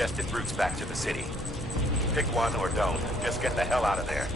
suggested routes back to the city. Pick one or don't. Just get the hell out of there.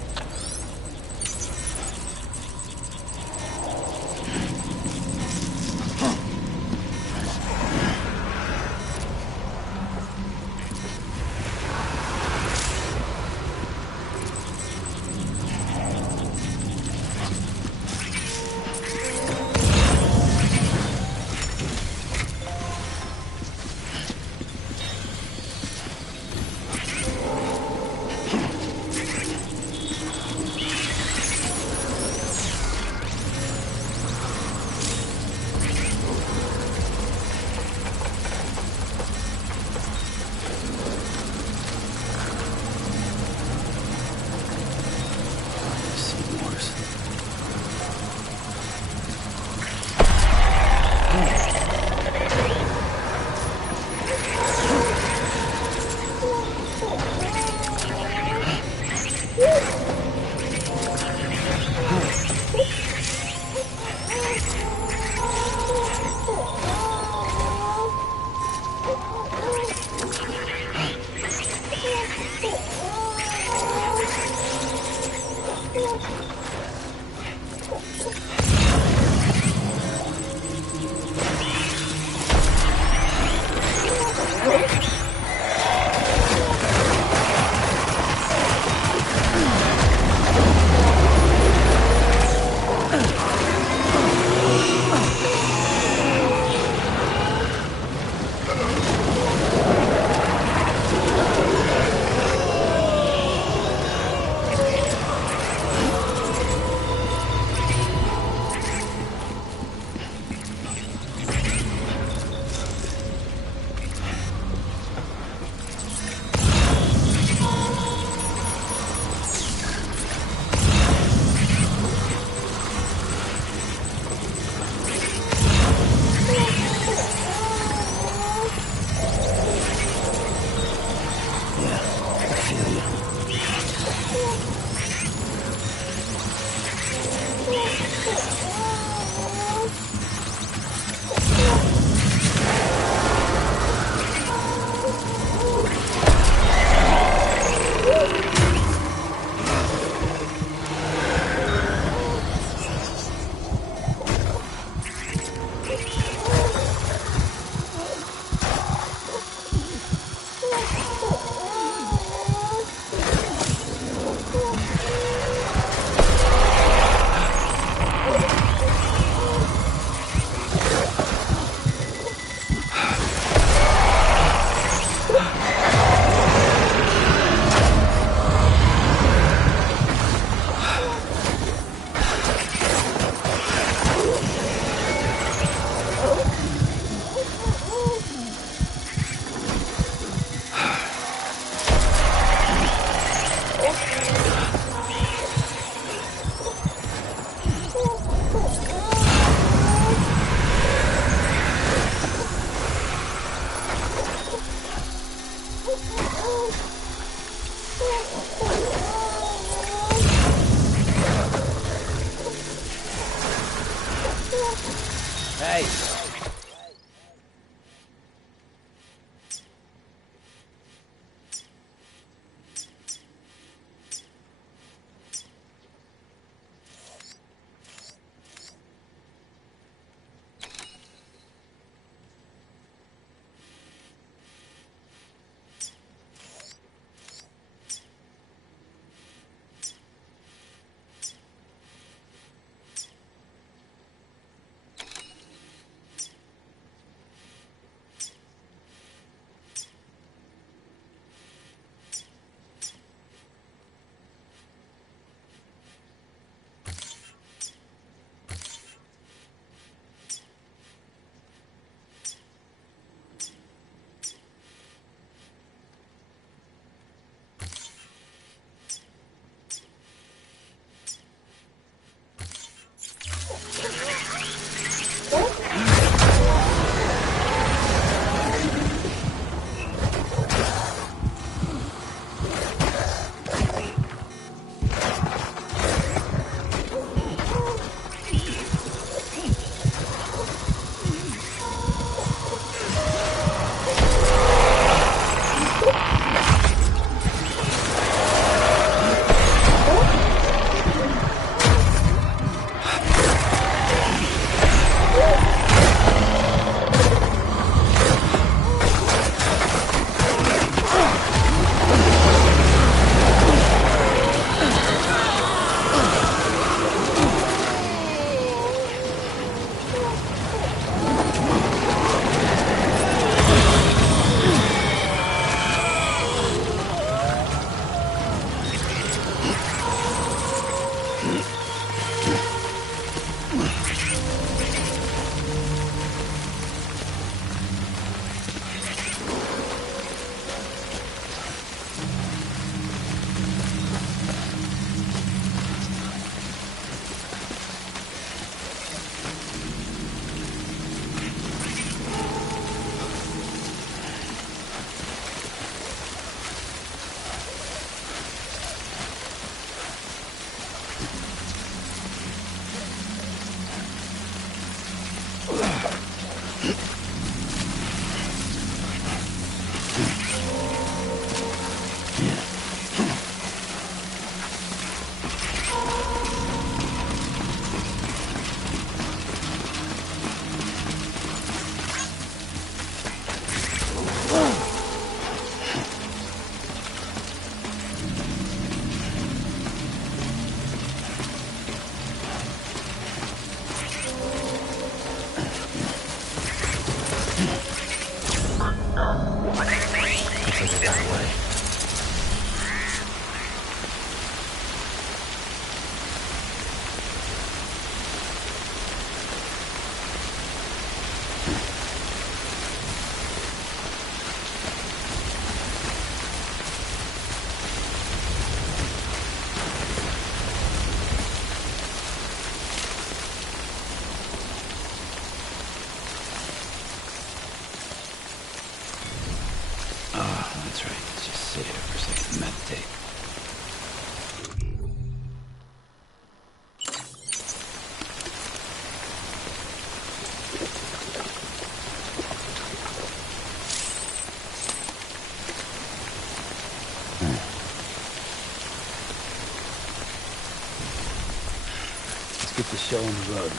get the show on the road.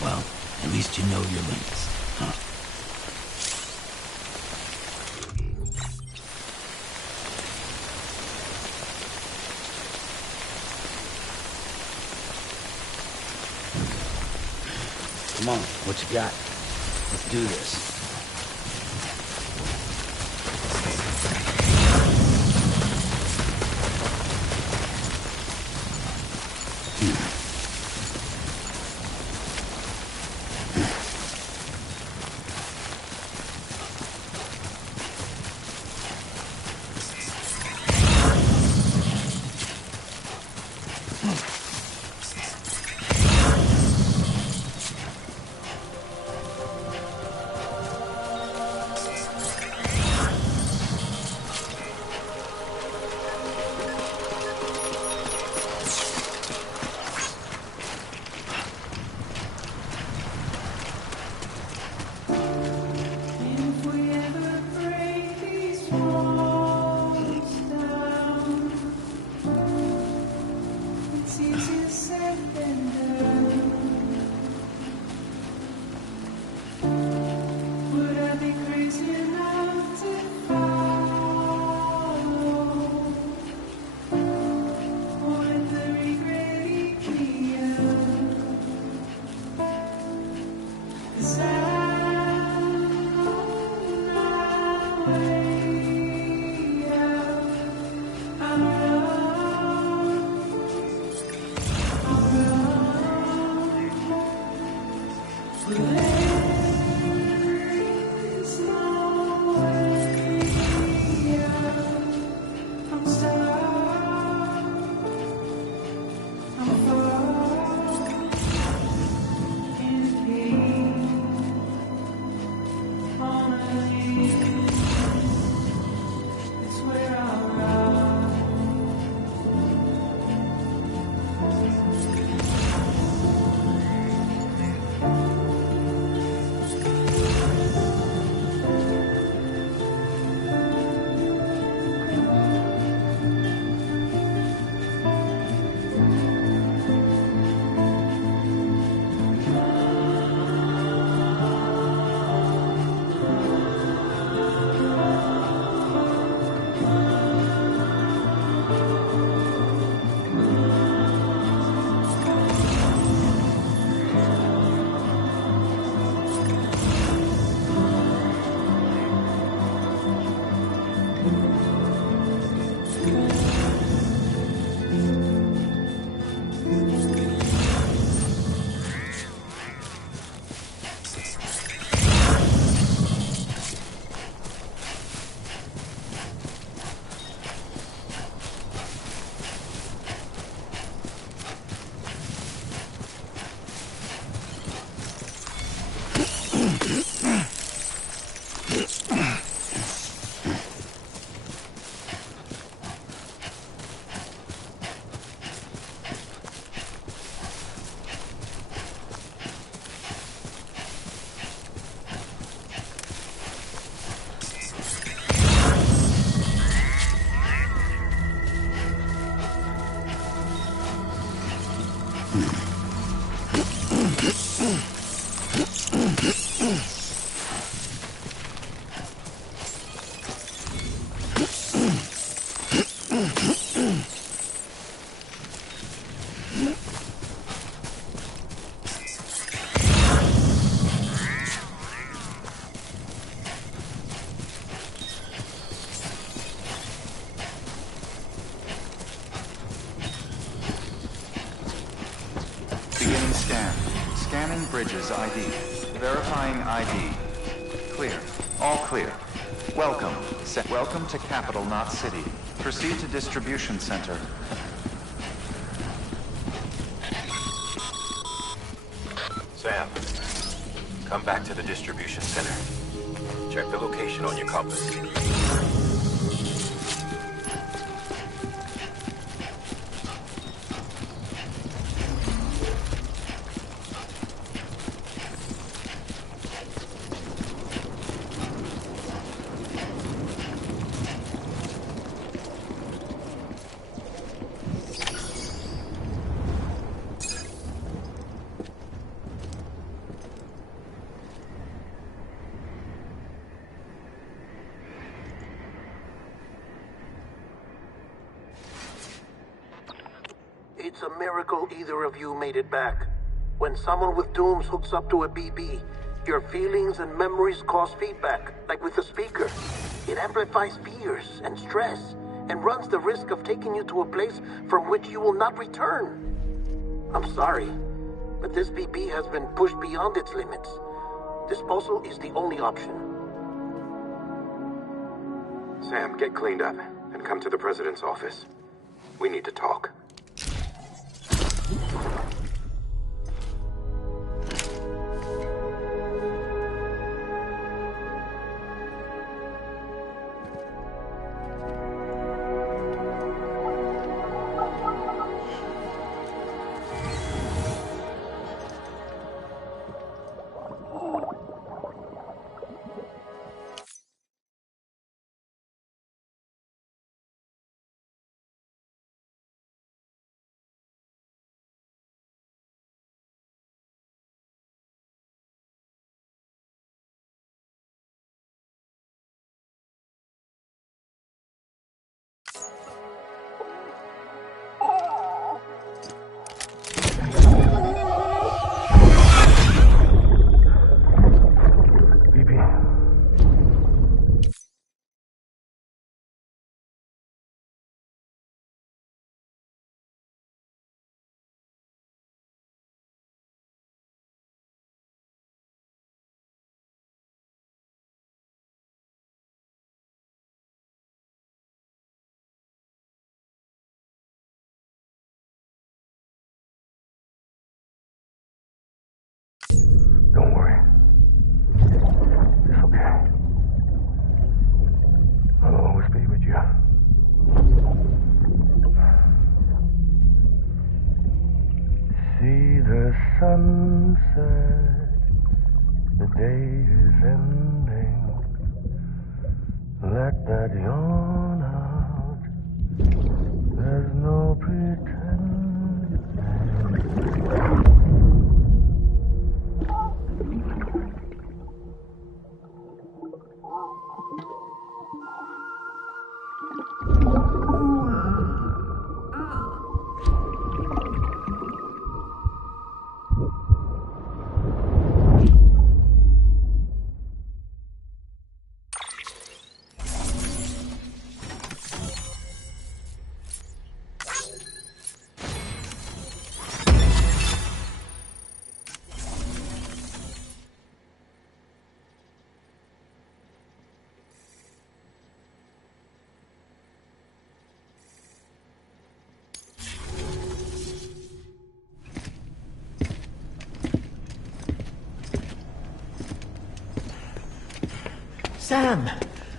Well, at least you know your limits, huh? Come on, what you got? Let's do this. Bridges ID. Verifying ID. Clear. All clear. Welcome. Welcome to Capital Knot City. Proceed to distribution center. Sam, come back to the distribution center. Check the location on your compass. miracle either of you made it back. When someone with Dooms hooks up to a BB, your feelings and memories cause feedback, like with the speaker. It amplifies fears and stress, and runs the risk of taking you to a place from which you will not return. I'm sorry, but this BB has been pushed beyond its limits. Disposal is the only option. Sam, get cleaned up and come to the President's office. We need to talk. Don't worry. It's okay. I'll always be with you. See the sunset. The day is ending. Let that yawn out. There's no pretending. Sam,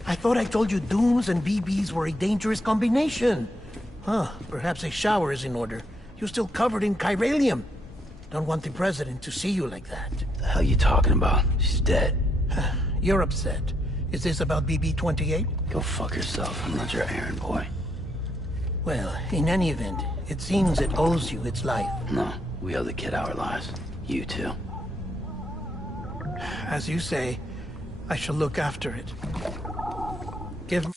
I thought I told you Dooms and BBs were a dangerous combination. Huh, perhaps a shower is in order. You're still covered in chiralium. Don't want the President to see you like that. The hell you talking about? She's dead. You're upset. Is this about BB-28? Go fuck yourself. I'm not your errand boy. Well, in any event, it seems it owes you its life. No, we owe the kid our lives. You too. As you say, I shall look after it. Give...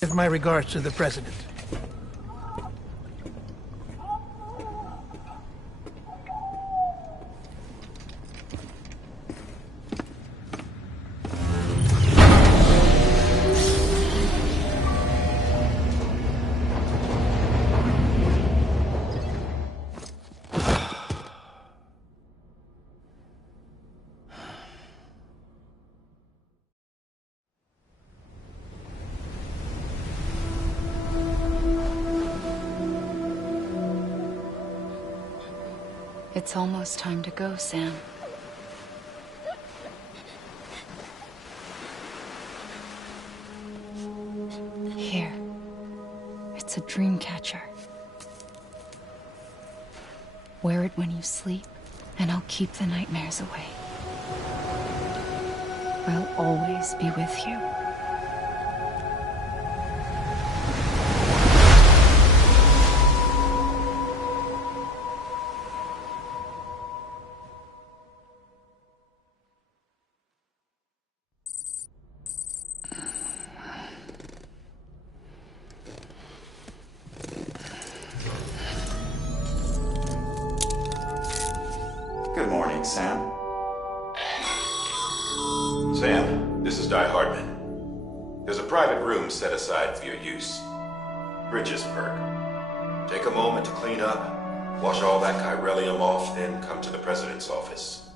Give my regards to the President. It's almost time to go, Sam. It's a dream catcher. Wear it when you sleep, and I'll keep the nightmares away. I'll always be with you. Good morning, Sam. Sam, this is Di Hardman. There's a private room set aside for your use. Bridges perk. Take a moment to clean up, wash all that chiralium off, then come to the President's office.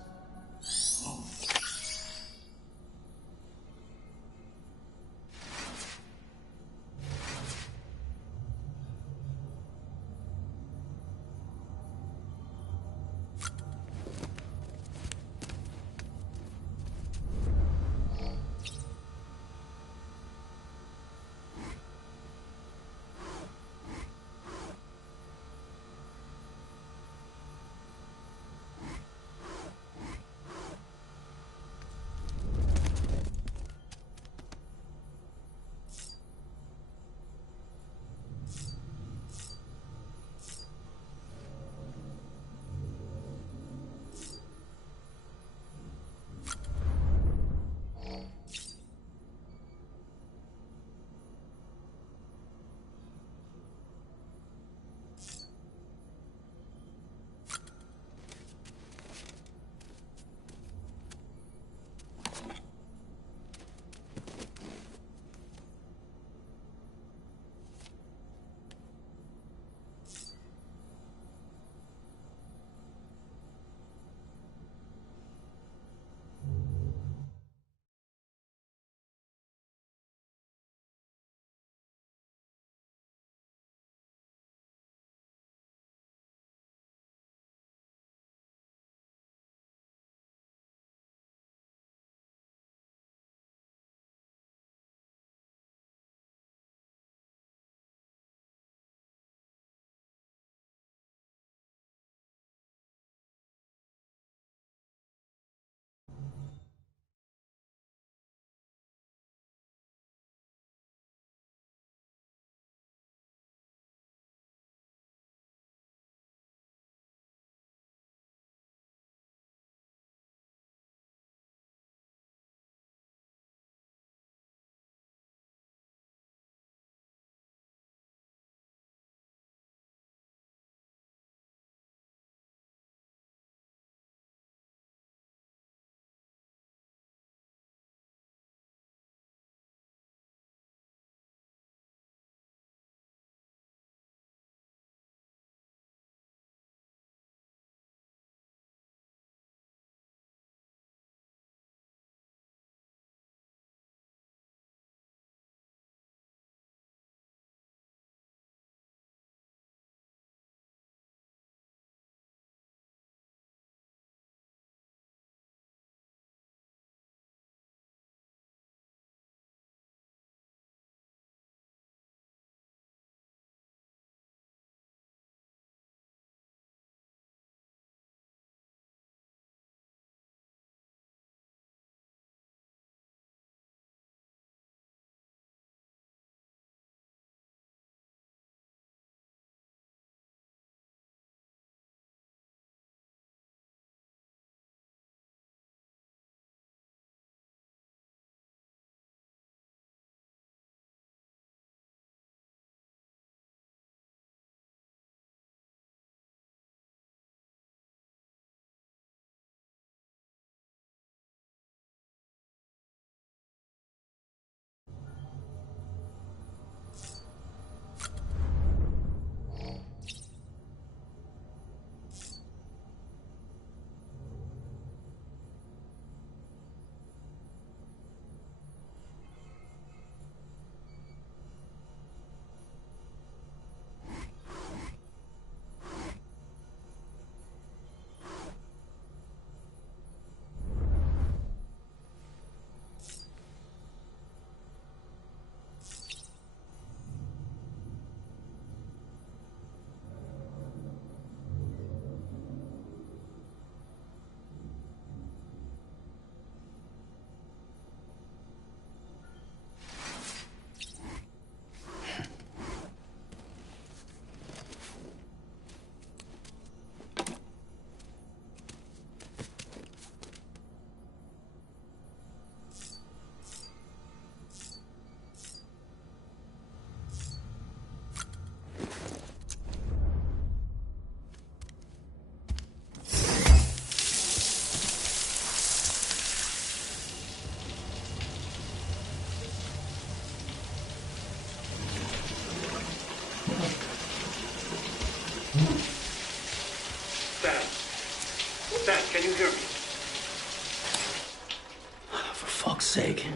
sake.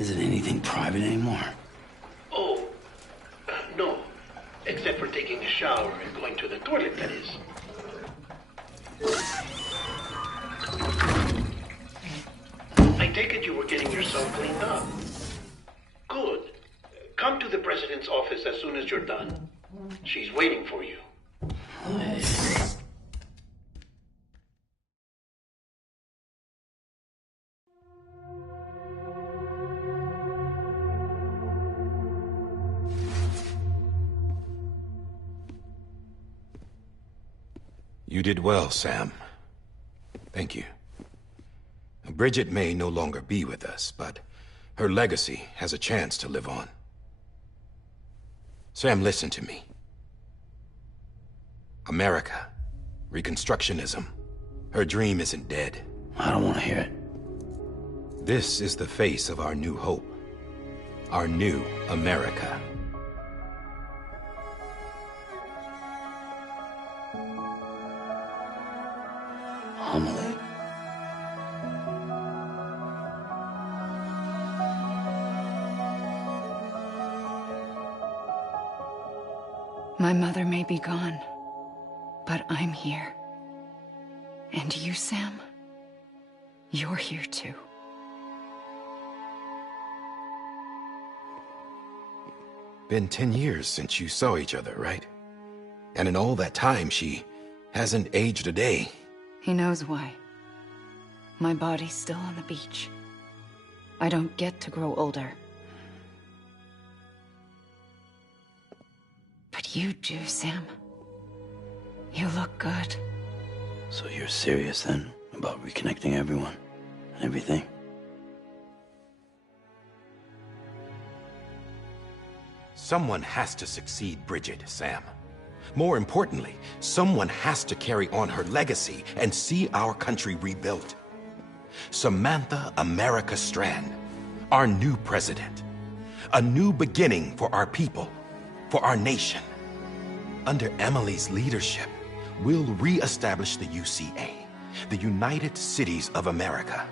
Is it anything private anymore? Oh, no. Except for taking a shower and going to the toilet, that is. I take it you were getting yourself cleaned up. Good. Come to the president's office as soon as you're done. She's waiting for you. You did well, Sam. Thank you. Bridget may no longer be with us, but her legacy has a chance to live on. Sam, listen to me. America, Reconstructionism, her dream isn't dead. I don't want to hear it. This is the face of our new hope. Our new America. Amelie. My mother may be gone, but I'm here. And you, Sam? You're here too. Been 10 years since you saw each other, right? And in all that time, she hasn't aged a day. He knows why. My body's still on the beach. I don't get to grow older. But you do, Sam. You look good. So you're serious then about reconnecting everyone and everything? Someone has to succeed Bridget, Sam. More importantly, someone has to carry on her legacy and see our country rebuilt. Samantha America Strand, our new president. A new beginning for our people, for our nation. Under Emily's leadership, we'll re-establish the UCA, the United Cities of America.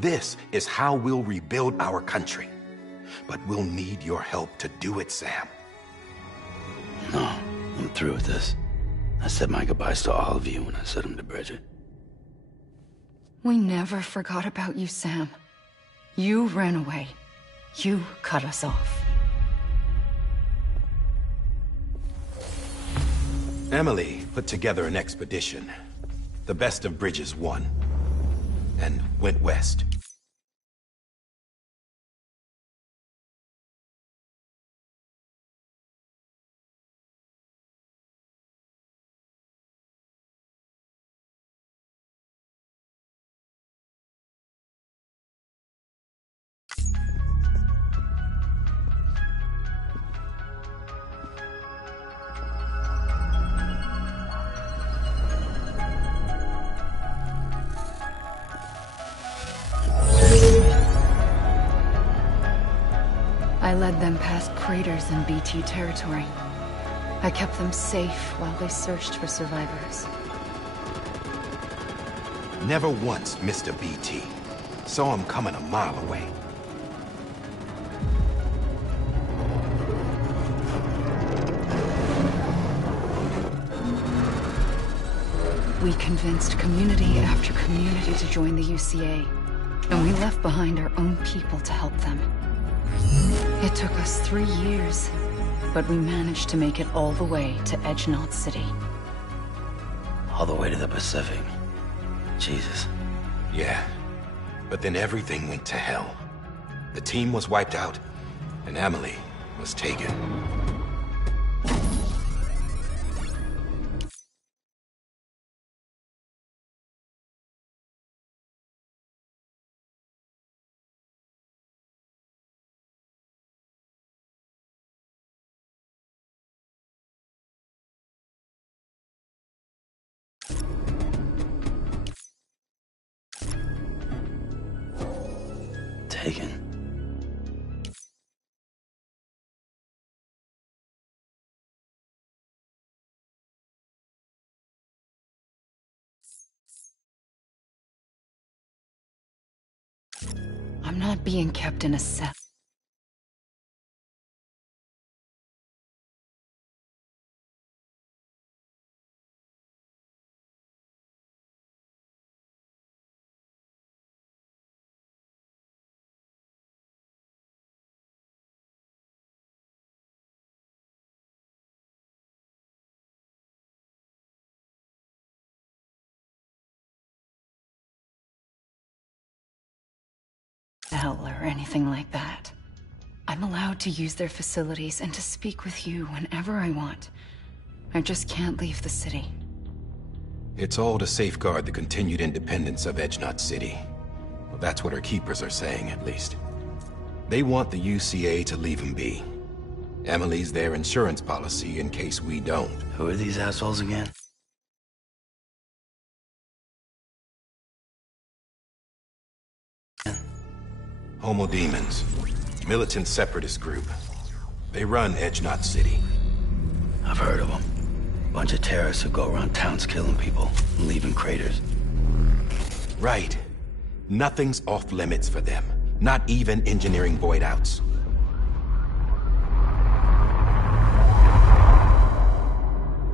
This is how we'll rebuild our country. But we'll need your help to do it, Sam. No, I'm through with this. I said my goodbyes to all of you when I said them to Bridget. We never forgot about you, Sam. You ran away. You cut us off. Emily put together an expedition. The best of Bridges won, and went west. I led them past craters in BT territory. I kept them safe while they searched for survivors. Never once missed a BT. Saw him coming a mile away. We convinced community after community to join the UCA, and we left behind our own people to help them. It took us 3 years, but we managed to make it all the way to Edgenaught City. All the way to the Pacific. Jesus. Yeah, but then everything went to hell. The team was wiped out, and Emily was taken. Taken. I'm not being kept in a cell. Or anything like that. I'm allowed to use their facilities and to speak with you whenever I want. I just can't leave the city. It's all to safeguard the continued independence of Edge Knot City. Well, that's what our keepers are saying, at least. They want the UCA to leave him be. Emily's their insurance policy in case we don't. Who are these assholes again? Homo Demons. Militant separatist group. They run Edge Knot City. I've heard of them. Bunch of terrorists who go around towns killing people and leaving craters. Right. Nothing's off limits for them. Not even engineering void outs.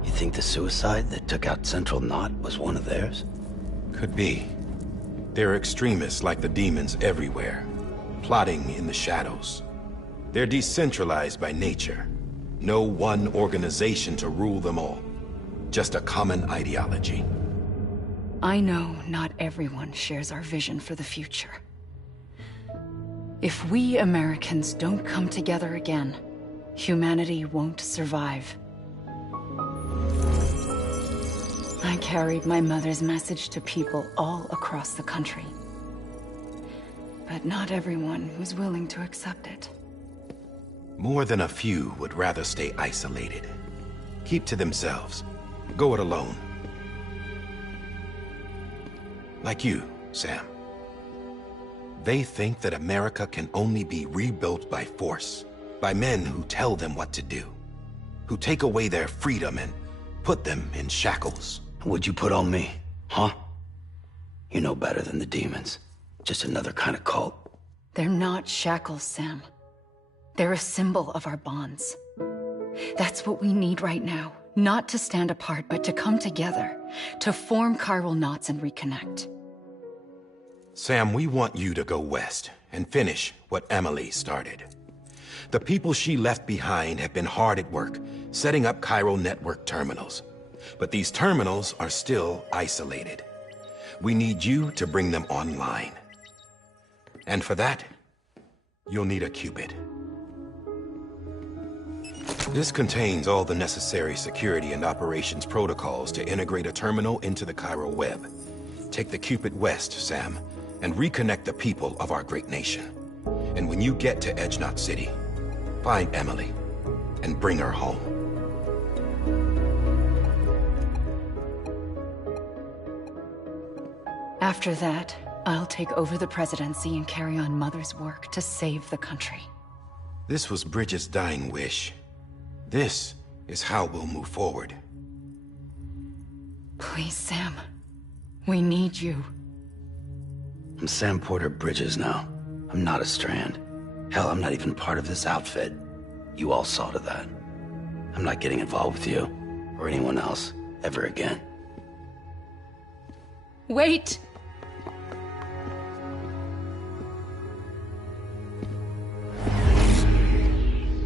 You think the suicide that took out Central Knot was one of theirs? Could be. There are extremists like the demons everywhere, plotting in the shadows. They're decentralized by nature. No one organization to rule them all. Just a common ideology. I know not everyone shares our vision for the future. If we Americans don't come together again, humanity won't survive. I carried my mother's message to people all across the country. But not everyone was willing to accept it. More than a few would rather stay isolated. Keep to themselves. Go it alone. Like you, Sam. They think that America can only be rebuilt by force, by men who tell them what to do, who take away their freedom and put them in shackles. What'd you put on me, huh? You know better than the demons. Just another kind of cult. They're not shackles, Sam. They're a symbol of our bonds. That's what we need right now. Not to stand apart, but to come together. To form chiral knots and reconnect. Sam, we want you to go west and finish what Emily started. The people she left behind have been hard at work, setting up chiral network terminals. But these terminals are still isolated. We need you to bring them online. And for that, you'll need a Cupid. This contains all the necessary security and operations protocols to integrate a terminal into the chiral web. Take the Cupid west, Sam, and reconnect the people of our great nation. And when you get to Edge Knot City, find Emily and bring her home. After that, I'll take over the presidency and carry on Mother's work to save the country. This was Bridget's dying wish. This is how we'll move forward. Please, Sam. We need you. I'm Sam Porter Bridges now. I'm not a Strand. Hell, I'm not even part of this outfit. You all saw to that. I'm not getting involved with you, or anyone else, ever again. Wait!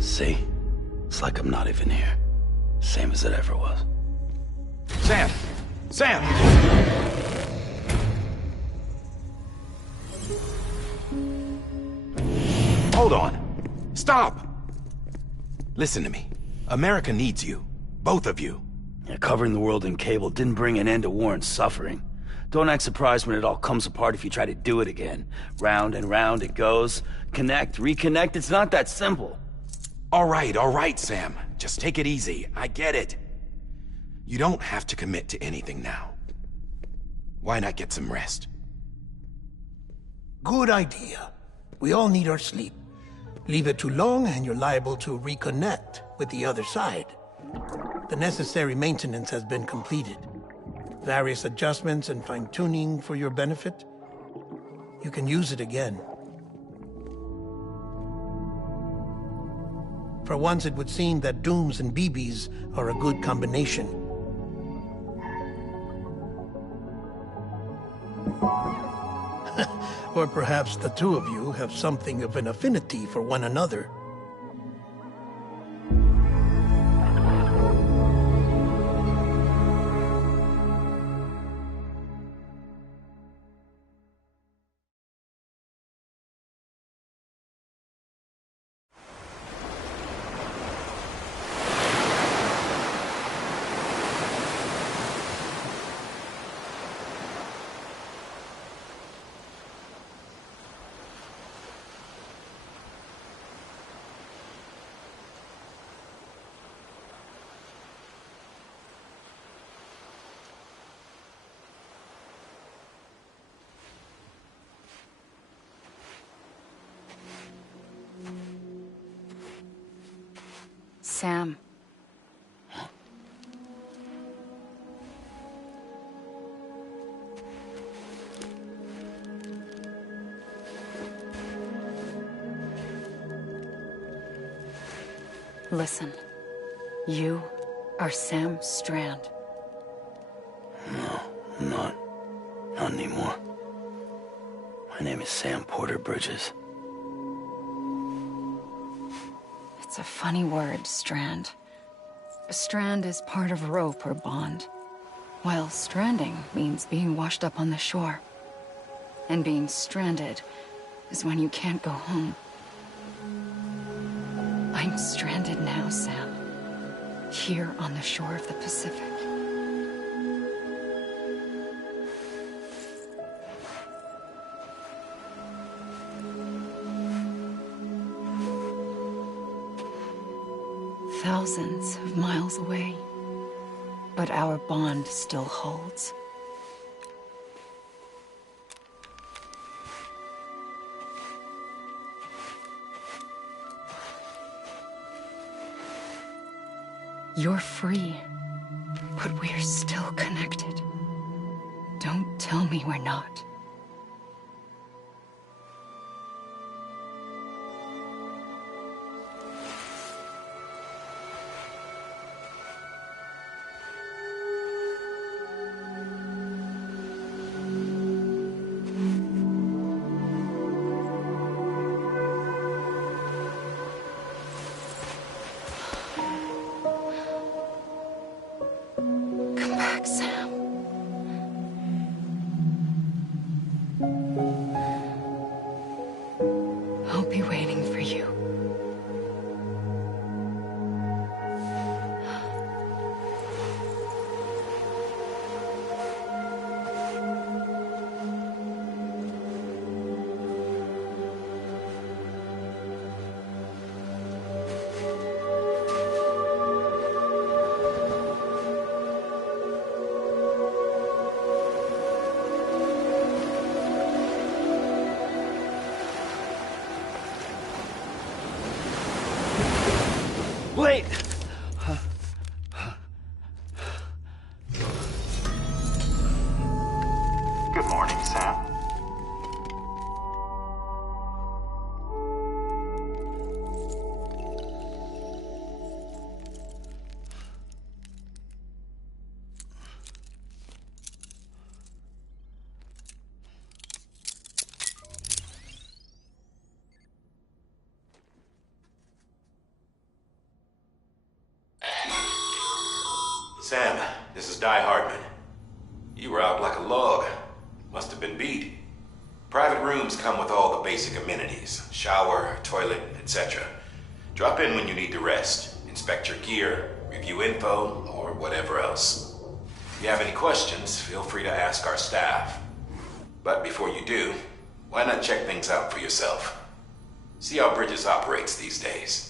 See? It's like I'm not even here. Same as it ever was. Sam! Sam! Hold on. Stop! Listen to me. America needs you. Both of you. Yeah, covering the world in cable didn't bring an end to war and suffering. Don't act surprised when it all comes apart if you try to do it again. Round and round it goes. Connect, reconnect, it's not that simple. All right, Sam. Just take it easy. I get it. You don't have to commit to anything now. Why not get some rest? Good idea. We all need our sleep. Leave it too long and you're liable to reconnect with the other side. The necessary maintenance has been completed. Various adjustments and fine-tuning for your benefit. You can use it again. For once, it would seem that Dooms and BBs are a good combination. Or perhaps the two of you have something of an affinity for one another. Sam. Listen. You are Sam Strand. No, I'm not. Not anymore. My name is Sam Porter Bridges. It's a funny word, Strand. A strand is part of rope or bond, while stranding means being washed up on the shore. And being stranded is when you can't go home. I'm stranded now, Sam. Here on the shore of the Pacific. Thousands of miles away, but our bond still holds. You're free, but we're still connected. Don't tell me we're not. Come back, Sam. I'll be waiting for you. Wait! Good morning, Sam. Sam, this is Die Hardman. You were out like a log. Must have been beat. Private rooms come with all the basic amenities. Shower, toilet, etc. Drop in when you need to rest. Inspect your gear, review info, or whatever else. If you have any questions, feel free to ask our staff. But before you do, why not check things out for yourself? See how Bridges operates these days.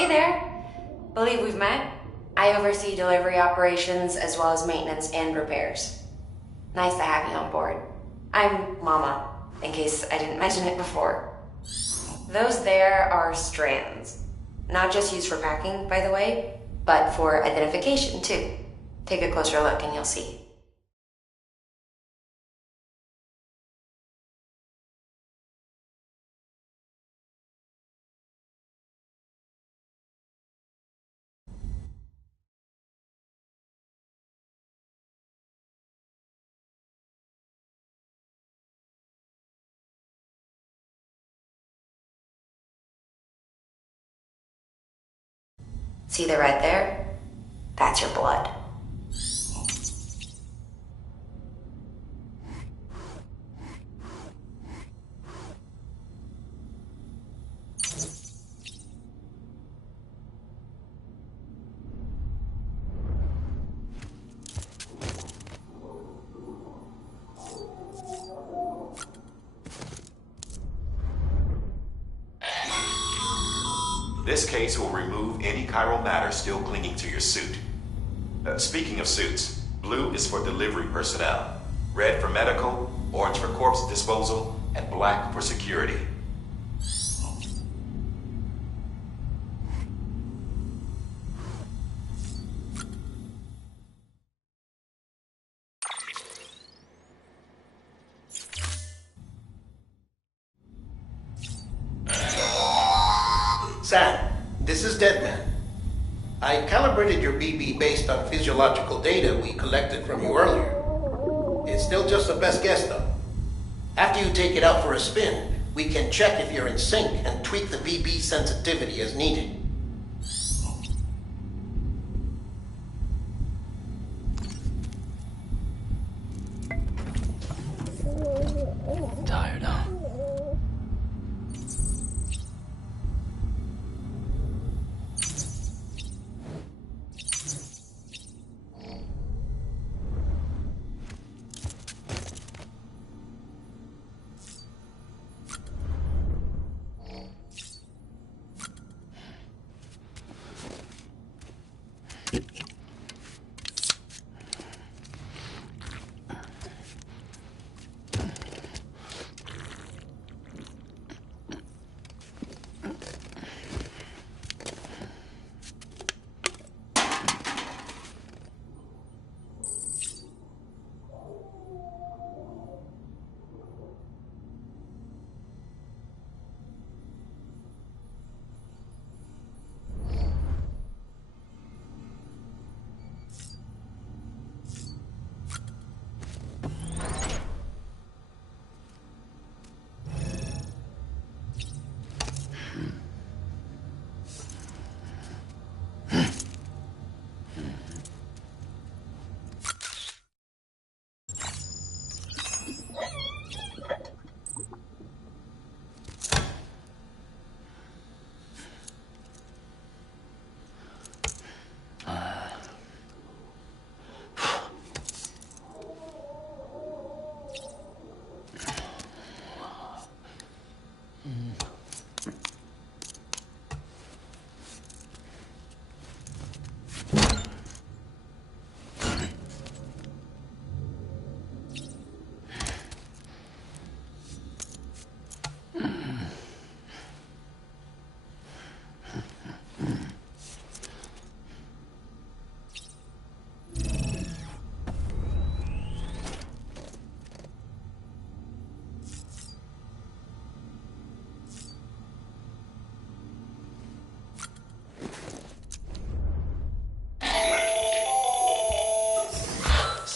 Hey there. Believe we've met? I oversee delivery operations as well as maintenance and repairs. Nice to have you on board. I'm Mama, in case I didn't mention it before. Those there are strands. Not just used for packing, by the way, but for identification too. Take a closer look and you'll see. See the red there? That's your blood. This case will remove any chiral matter still clinging to your suit. Speaking of suits, blue is for delivery personnel, red for medical, orange for corpse disposal, and black for security. Sam, this is Deadman. I calibrated your BB based on physiological data we collected from you earlier. It's still just a best guess, though. After you take it out for a spin, we can check if you're in sync and tweak the BB sensitivity as needed. Tired, huh?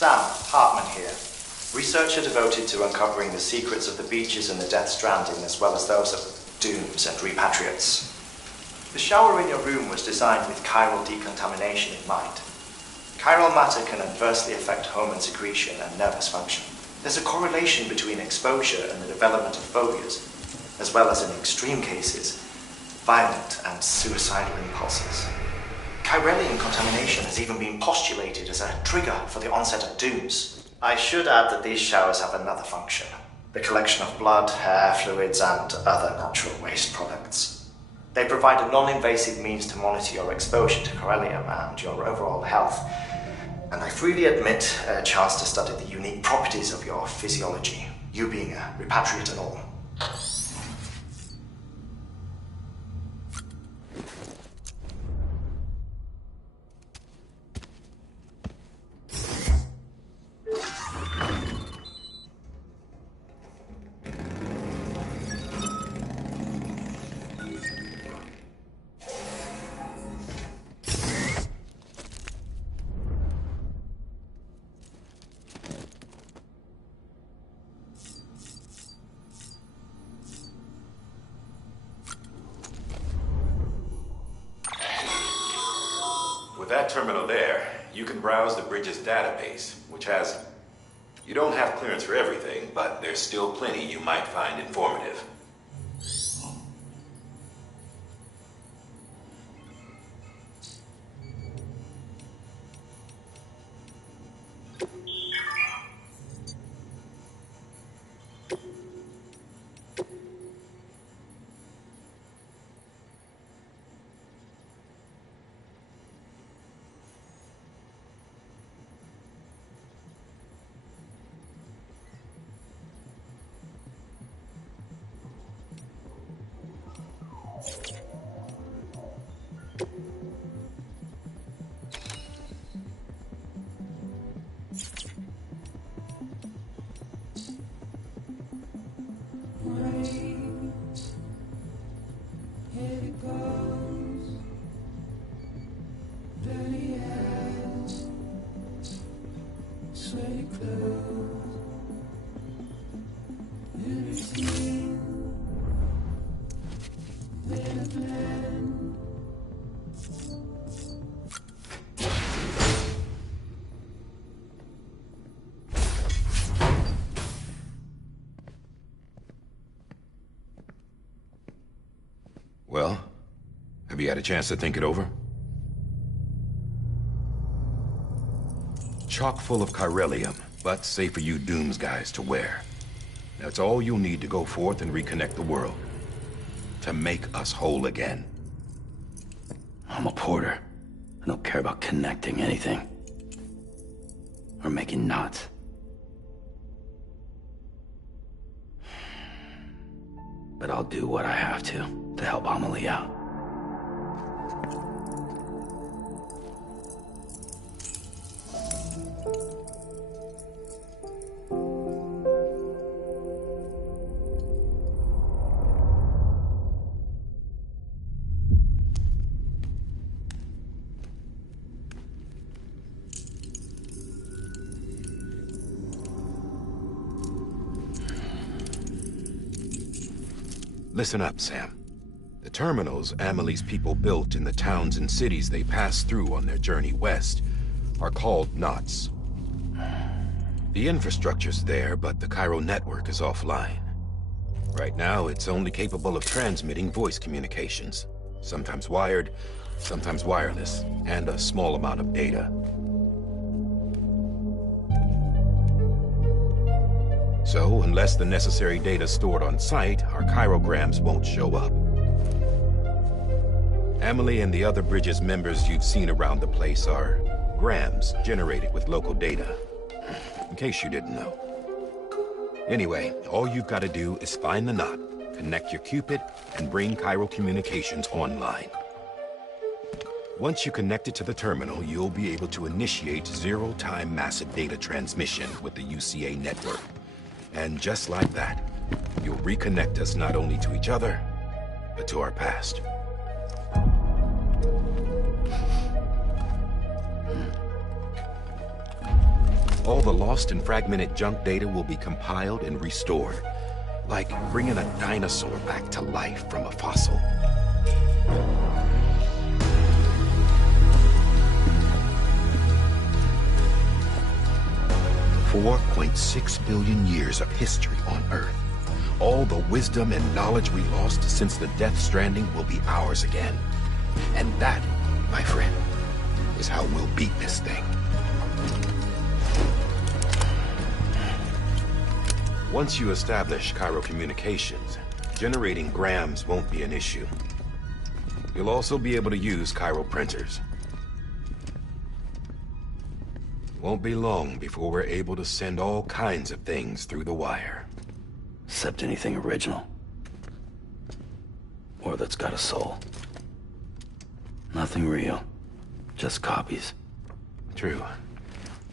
Sam, Hartman here. Researcher devoted to uncovering the secrets of the beaches and the Death Stranding, as well as those of dooms and repatriates. The shower in your room was designed with chiral decontamination in mind. Chiral matter can adversely affect hormone secretion and nervous function. There's a correlation between exposure and the development of phobias, as well as, in extreme cases, violent and suicidal impulses. Chiralian contamination has even been postulated as a trigger for the onset of dooms. I should add that these showers have another function: the collection of blood, hair, fluids, and other natural waste products. They provide a non-invasive means to monitor your exposure to Corellium and your overall health. And I freely admit a chance to study the unique properties of your physiology, you being a repatriate and all. With that terminal there, you can browse the Bridges database, which has... You don't have clearance for everything, but there's still plenty you might find informative. Well, have you had a chance to think it over? Chock full of chiralium, but safe for you Dooms guys to wear. That's all you'll need to go forth and reconnect the world. To make us whole again. I'm a porter. I don't care about connecting anything. Or making knots. But I'll do what I have to help Amelie out. Listen up, Sam. The terminals Amelie's people built in the towns and cities they passed through on their journey west are called knots. The infrastructure's there, but the Cairo network is offline. Right now, it's only capable of transmitting voice communications. Sometimes wired, sometimes wireless, and a small amount of data. So, unless the necessary data's stored on site, our chirograms won't show up. Amelie and the other Bridges members you've seen around the place are grams generated with local data. In case you didn't know. Anyway, all you've got to do is find the knot, connect your Cupid, and bring Cairo Communications online. Once you connect it to the terminal, you'll be able to initiate zero-time massive data transmission with the UCA network. And just like that, you'll reconnect us not only to each other, but to our past. All the lost and fragmented junk data will be compiled and restored, like bringing a dinosaur back to life from a fossil. $4.6 billion years of history on Earth. All the wisdom and knowledge we lost since the Death Stranding will be ours again. And that, my friend, is how we'll beat this thing. Once you establish Cairo Communications, generating grams won't be an issue. You'll also be able to use chiral printers. Won't be long before we're able to send all kinds of things through the wire. Except anything original. Or that's got a soul. Nothing real. Just copies. True.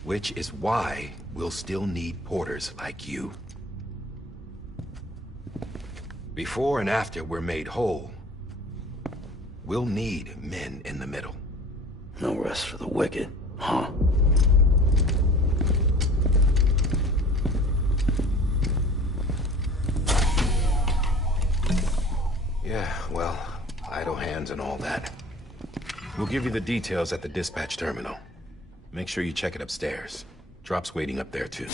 Which is why we'll still need porters like you. Before and after we're made whole, we'll need men in the middle. No rest for the wicked, huh? Yeah, well, idle hands and all that. We'll give you the details at the dispatch terminal. Make sure you check it upstairs. Drop's waiting up there, too.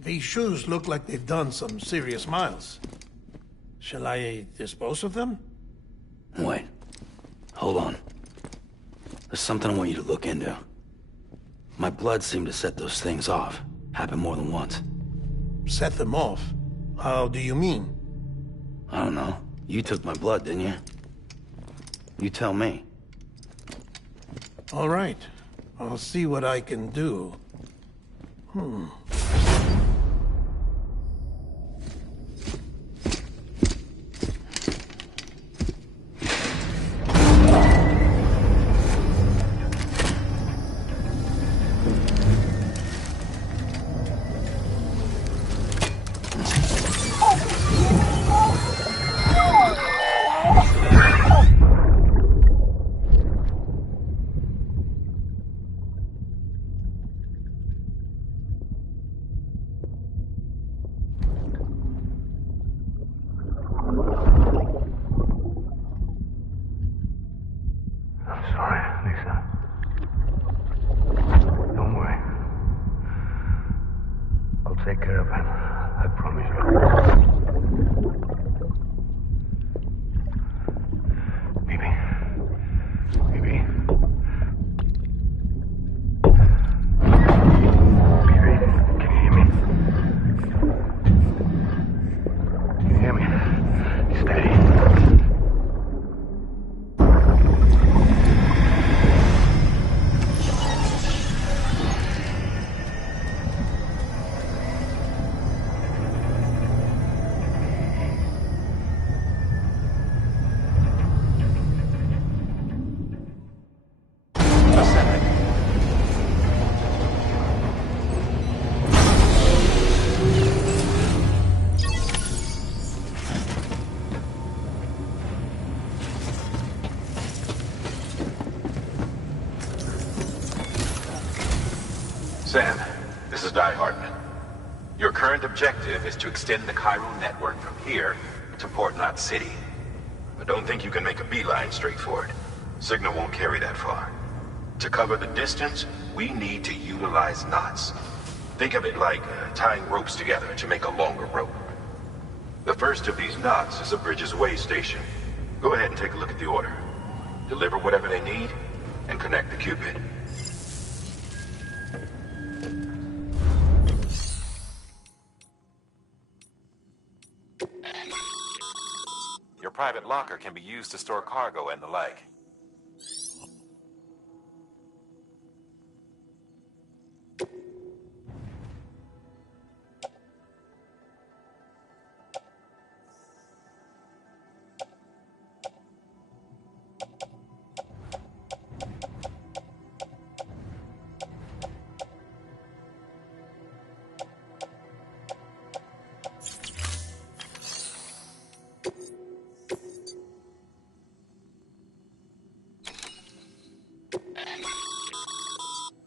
These shoes look like they've done some serious miles. Shall I dispose of them? Wait. Hold on. There's something I want you to look into. My blood seemed to set those things off. Happened more than once. Set them off? How do you mean? I don't know. You took my blood, didn't you? You tell me. All right. I'll see what I can do. I'm sorry, Lisa. Don't worry. I'll take care of him. I promise you. Maybe. Maybe. Baby, can you hear me? Can you hear me? Steady. Sam, this is Die Hardman. Your current objective is to extend the chiral network from here to Port Knot City. I don't think you can make a beeline straight for it. Signal won't carry that far. To cover the distance, we need to utilize knots. Think of it like tying ropes together to make a longer rope. The first of these knots is a Bridges Way station. Go ahead and take a look at the order. Deliver whatever they need, and connect the Cupid. Your private locker can be used to store cargo and the like.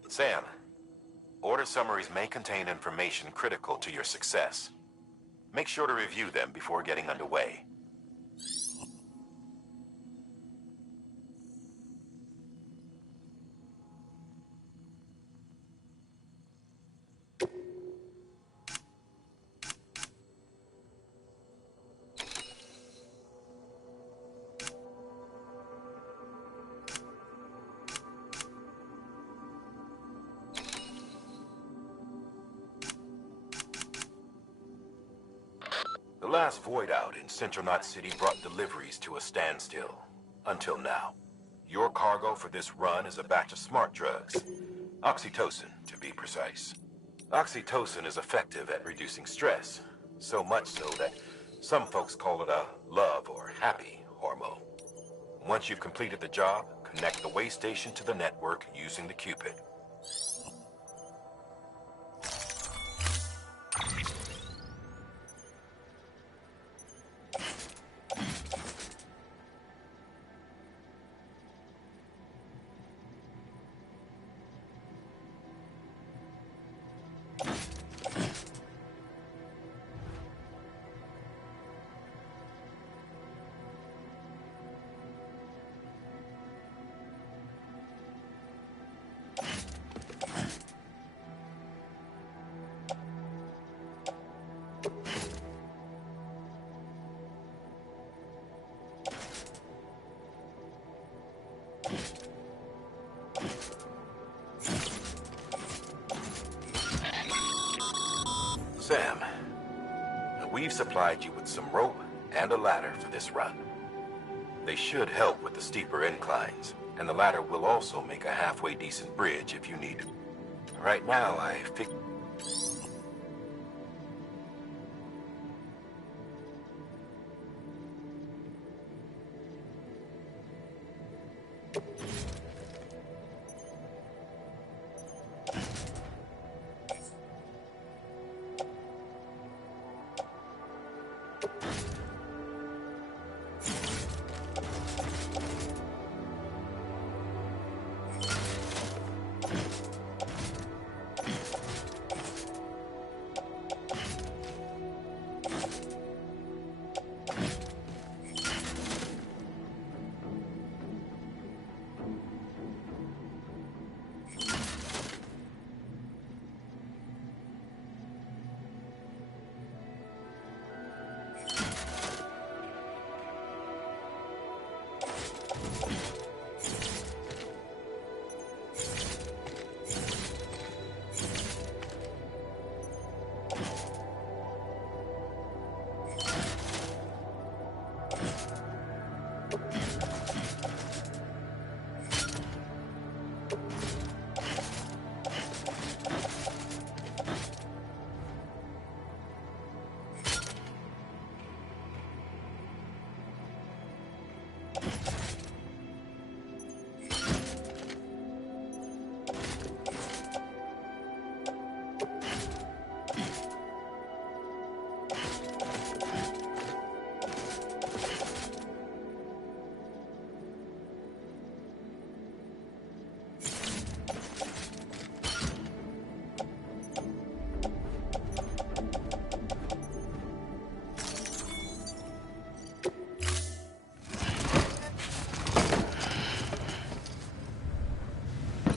Sam, order summaries may contain information critical to your success. Make sure to review them before getting underway. The last void out in Central Knot City brought deliveries to a standstill. Until now. Your cargo for this run is a batch of smart drugs. Oxytocin, to be precise. Oxytocin is effective at reducing stress. So much so that some folks call it a love or happy hormone. Once you've completed the job, connect the way station to the network using the Cupid. Sam, we've supplied you with some rope and a ladder for this run. They should help with the steeper inclines, and the ladder will also make a halfway decent bridge if you need it. Right now, I think...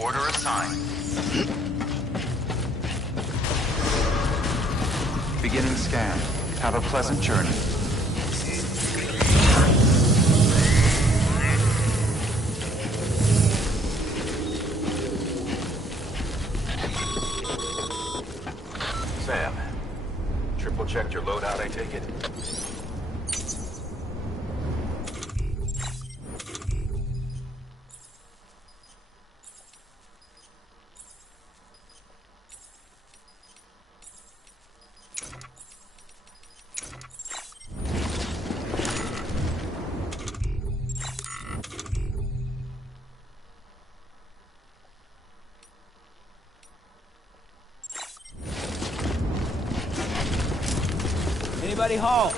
Order assigned. Beginning scan. Have a pleasant journey. Sam, triple checked your loadout, I take it? Anybody home?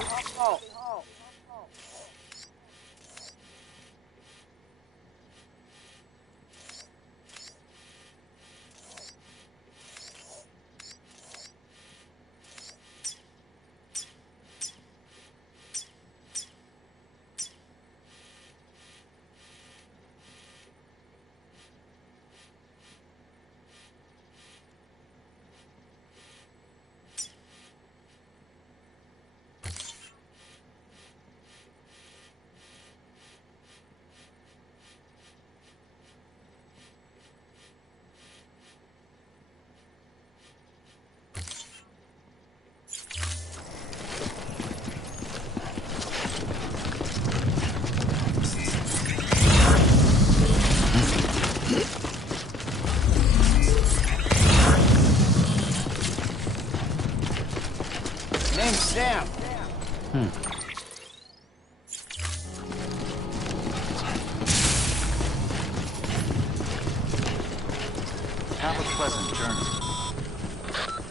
Have a pleasant journey.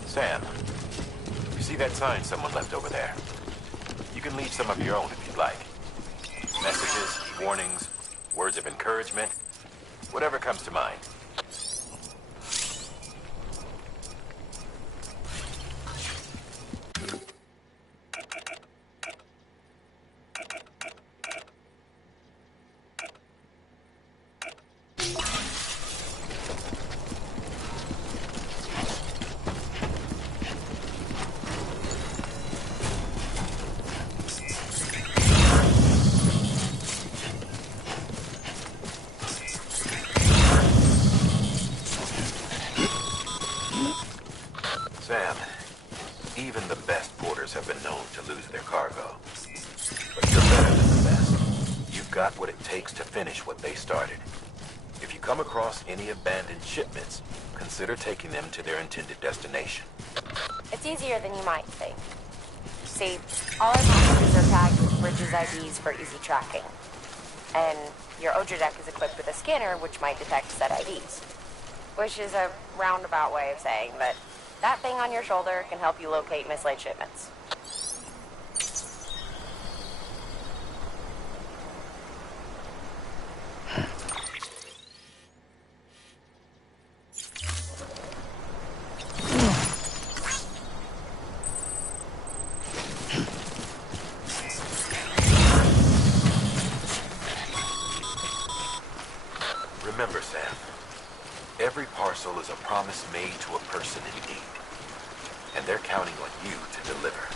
Sam, you see that sign someone left over there? You can leave some of your own if you'd like. Messages, warnings, words of encouragement, whatever comes to mind. Sam, even the best porters have been known to lose their cargo. But you're better than the best. You've got what it takes to finish what they started. If you come across any abandoned shipments, consider taking them to their intended destination. It's easier than you might think. See, all our packages are tagged with Bridges IDs for easy tracking. And your Odra deck is equipped with a scanner which might detect set IDs. Which is a roundabout way of saying that that thing on your shoulder can help you locate mislaid shipments. Remember, Sam, every parcel is a promise made to a person in need. And they're counting on you to deliver.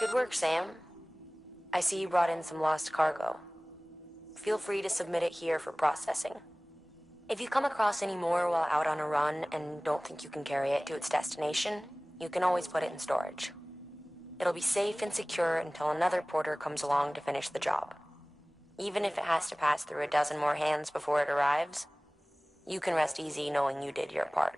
Good work, Sam. I see you brought in some lost cargo. Feel free to submit it here for processing. If you come across any more while out on a run and don't think you can carry it to its destination, you can always put it in storage. It'll be safe and secure until another porter comes along to finish the job. Even if it has to pass through a dozen more hands before it arrives, you can rest easy knowing you did your part.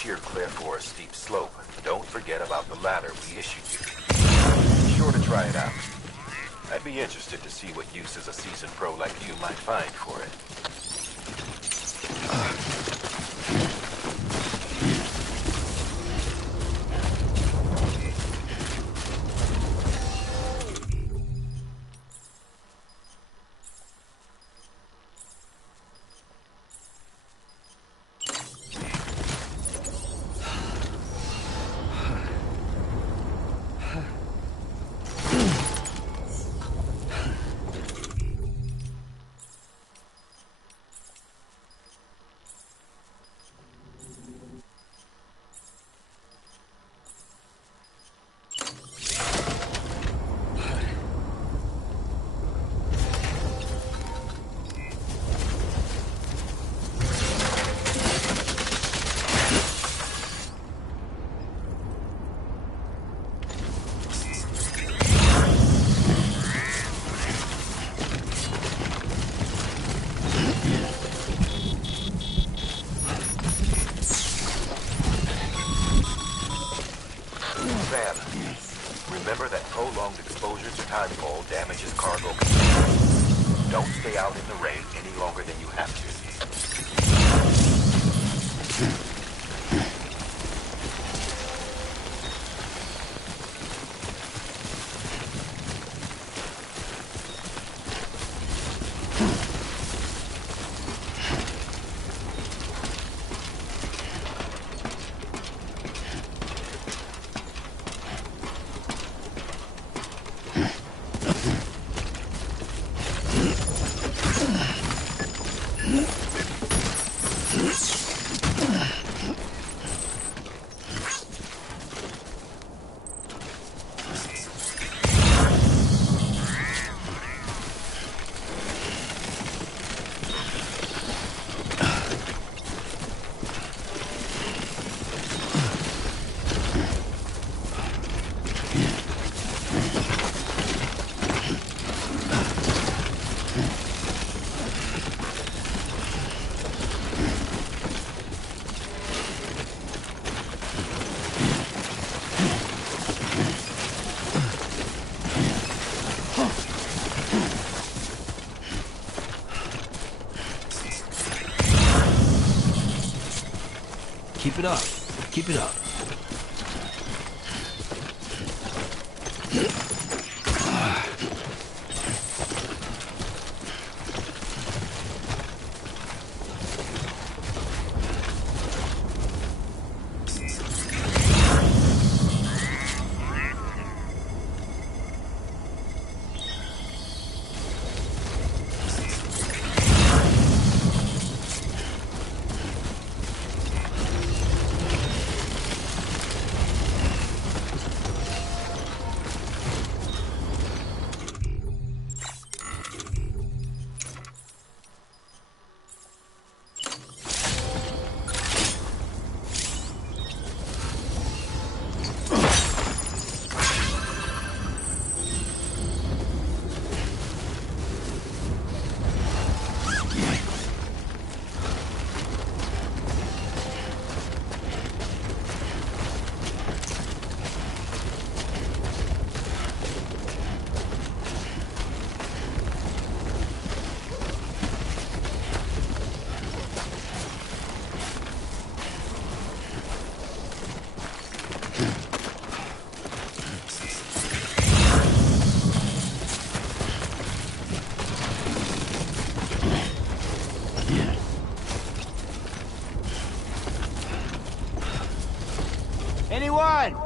sheer cliff or a steep slope, don't forget about the ladder we issued you. Be sure to try it out. I'd be interested to see what uses a seasoned pro like you might find for it. Remember that prolonged exposure to timefall damages cargo containers. Don't stay out in the rain any longer than you have to. Keep it up. Keep it up. Anyone?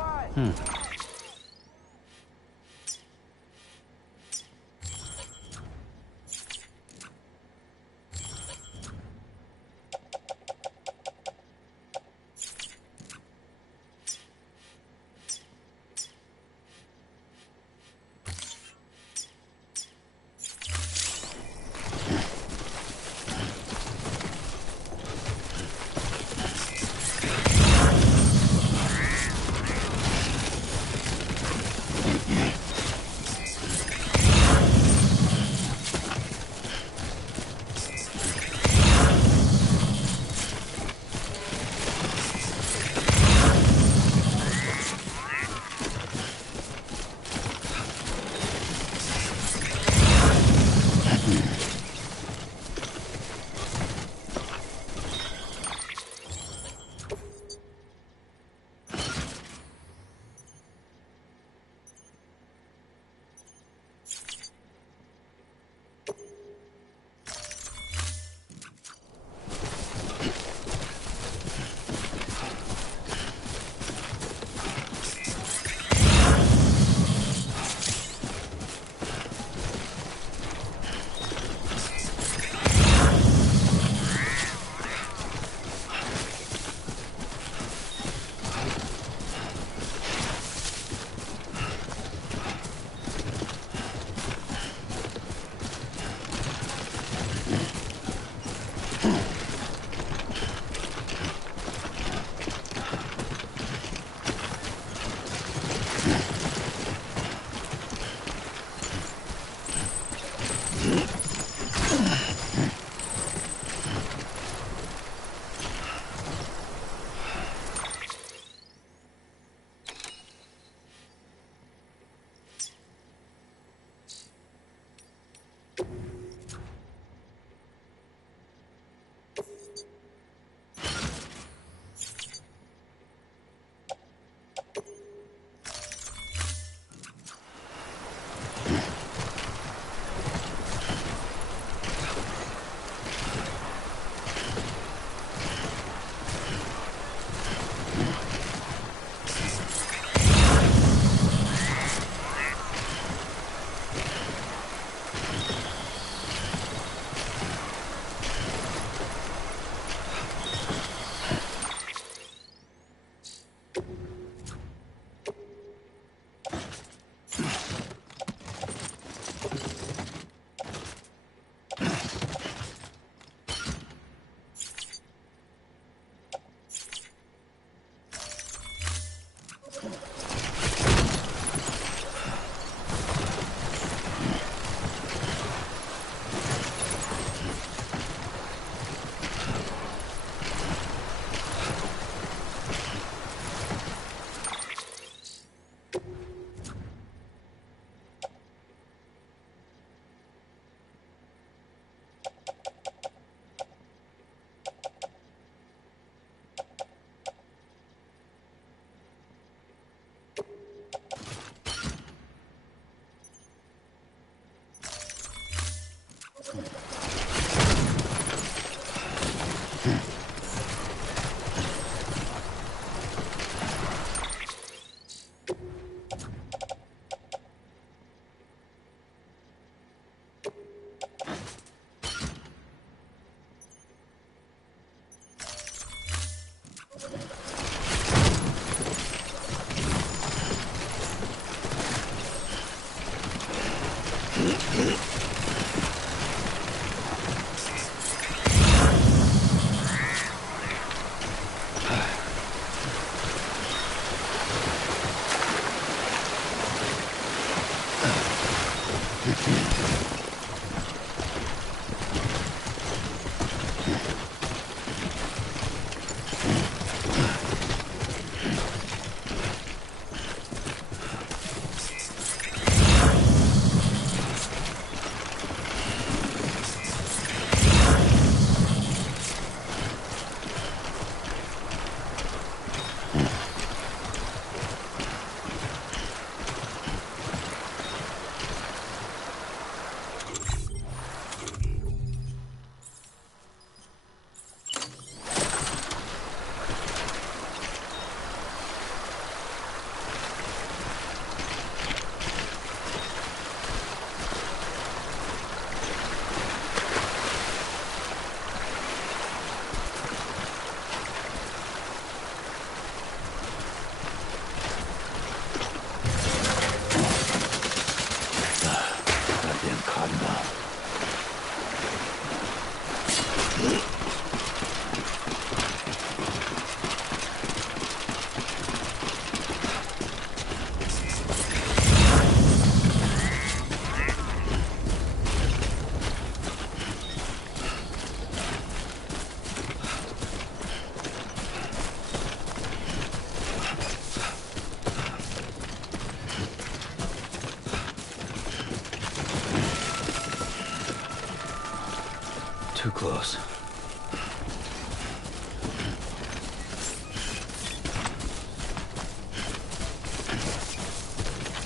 Too close.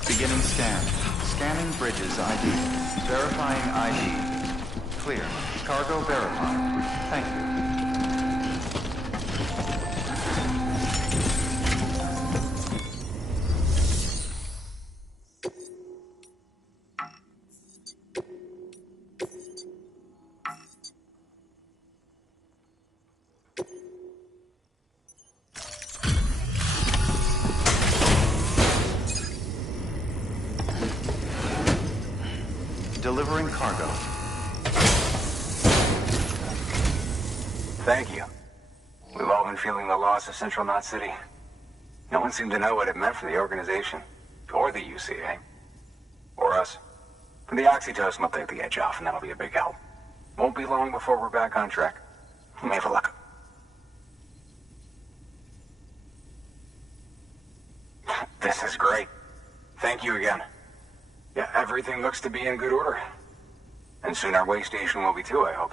Beginning scan. Scanning Bridges ID. Verifying ID. Clear. Cargo verified. Thank you. Delivering cargo. Thank you. We've all been feeling the loss of Central Knot City. No one seemed to know what it meant for the organization, or the UCA, or us. For the Oxytocin will take the edge off, and that'll be a big help. Won't be long before we're back on track. We may have a luck. This is great. Thank you again. Yeah, everything looks to be in good order. And soon our way station will be too, I hope.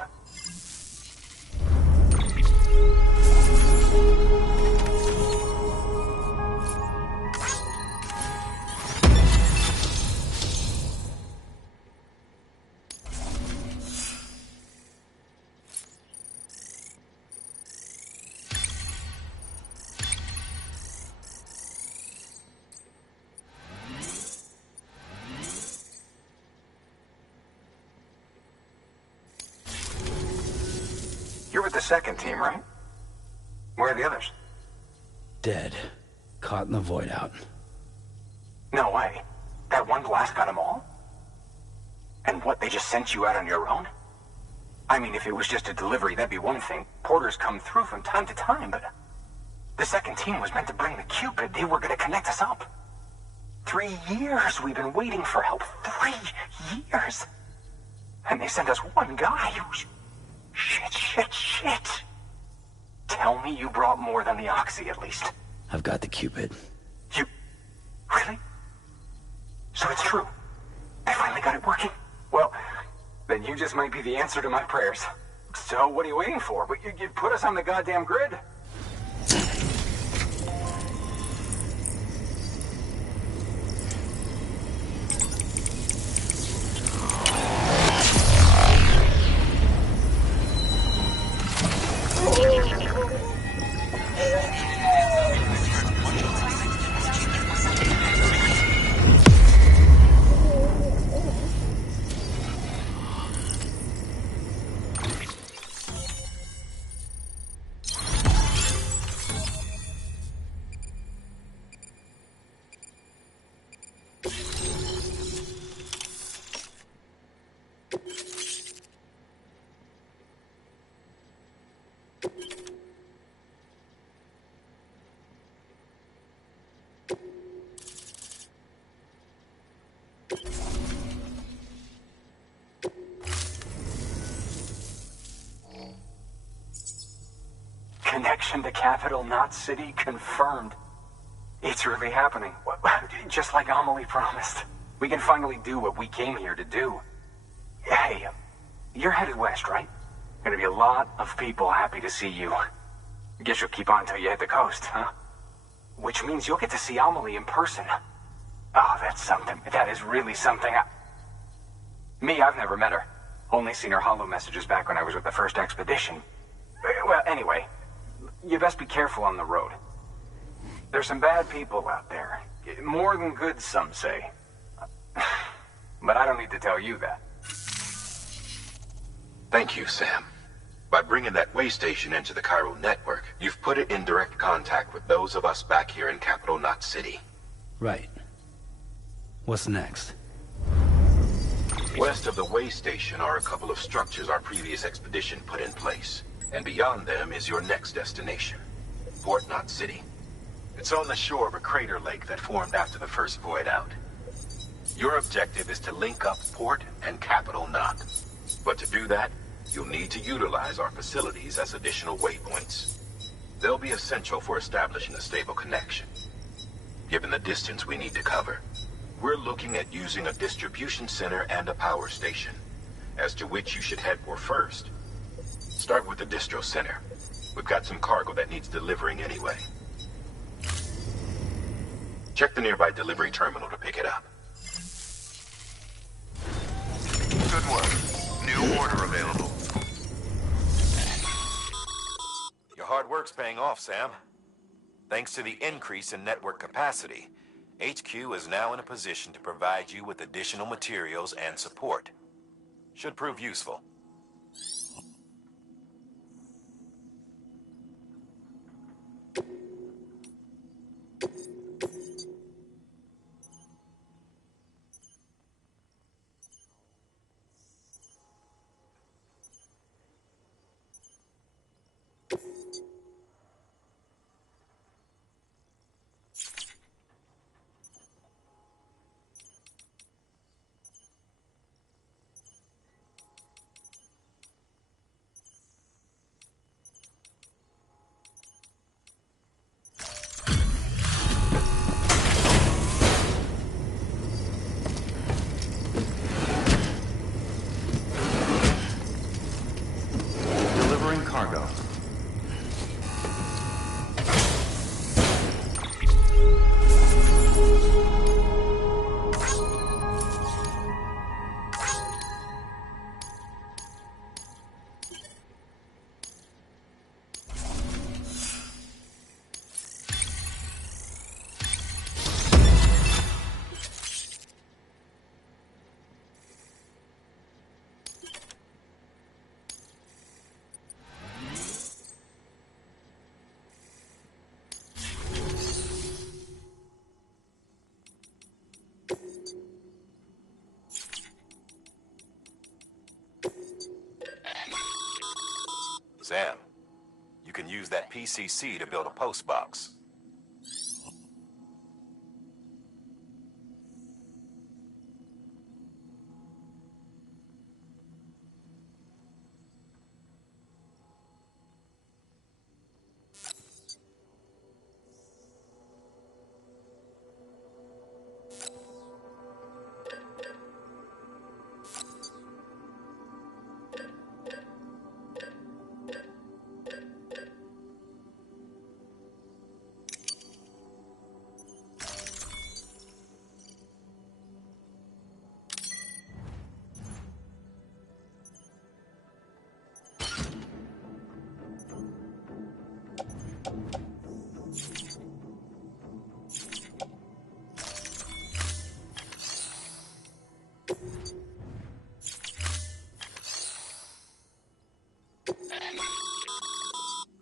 You're with the second team, right? Where are the others? Dead. Caught in the void out. No way. That one blast got them all? And what, they just sent you out on your own? I mean, if it was just a delivery, that'd be one thing. Porters come through from time to time, but... The second team was meant to bring the Cupid. They were gonna connect us up. 3 years we've been waiting for help. 3 years! And they sent us one guy who's... Shit. Tell me you brought more than the Oxy, at least. I've got the Cupid. You... Really? So it's true. They finally got it working. Well, then you just might be the answer to my prayers. So what are you waiting for? But you put us on the goddamn grid. Connection to Capital Knot City confirmed. It's really happening. Just like Amelie promised. We can finally do what we came here to do. Hey, you're headed west, right? Gonna be a lot of people happy to see you. Guess you'll keep on till you hit the coast, huh? Which means you'll get to see Amelie in person. Oh, that's something. That is really something. I've never met her. Only seen her holo messages back when I was with the first expedition. Well, anyway, you best be careful on the road. There's some bad people out there. More than good, some say. But I don't need to tell you that. Thank you, Sam. By bringing that way station into the Chiral network, you've put it in direct contact with those of us back here in Capital Knot City. Right. What's next? West of the way station are a couple of structures our previous expedition put in place. And beyond them is your next destination, Port Knot City. It's on the shore of a crater lake that formed after the first void out. Your objective is to link up Port and Capital Knot. But to do that, you'll need to utilize our facilities as additional waypoints. They'll be essential for establishing a stable connection. Given the distance we need to cover, we're looking at using a distribution center and a power station, as to which you should head for first. Start with the distro center. We've got some cargo that needs delivering anyway. Check the nearby delivery terminal to pick it up. Good work. New order available. Your hard work's paying off, Sam. Thanks to the increase in network capacity, HQ is now in a position to provide you with additional materials and support. Should prove useful. Cargo. Sam, you can use that PCC to build a post box.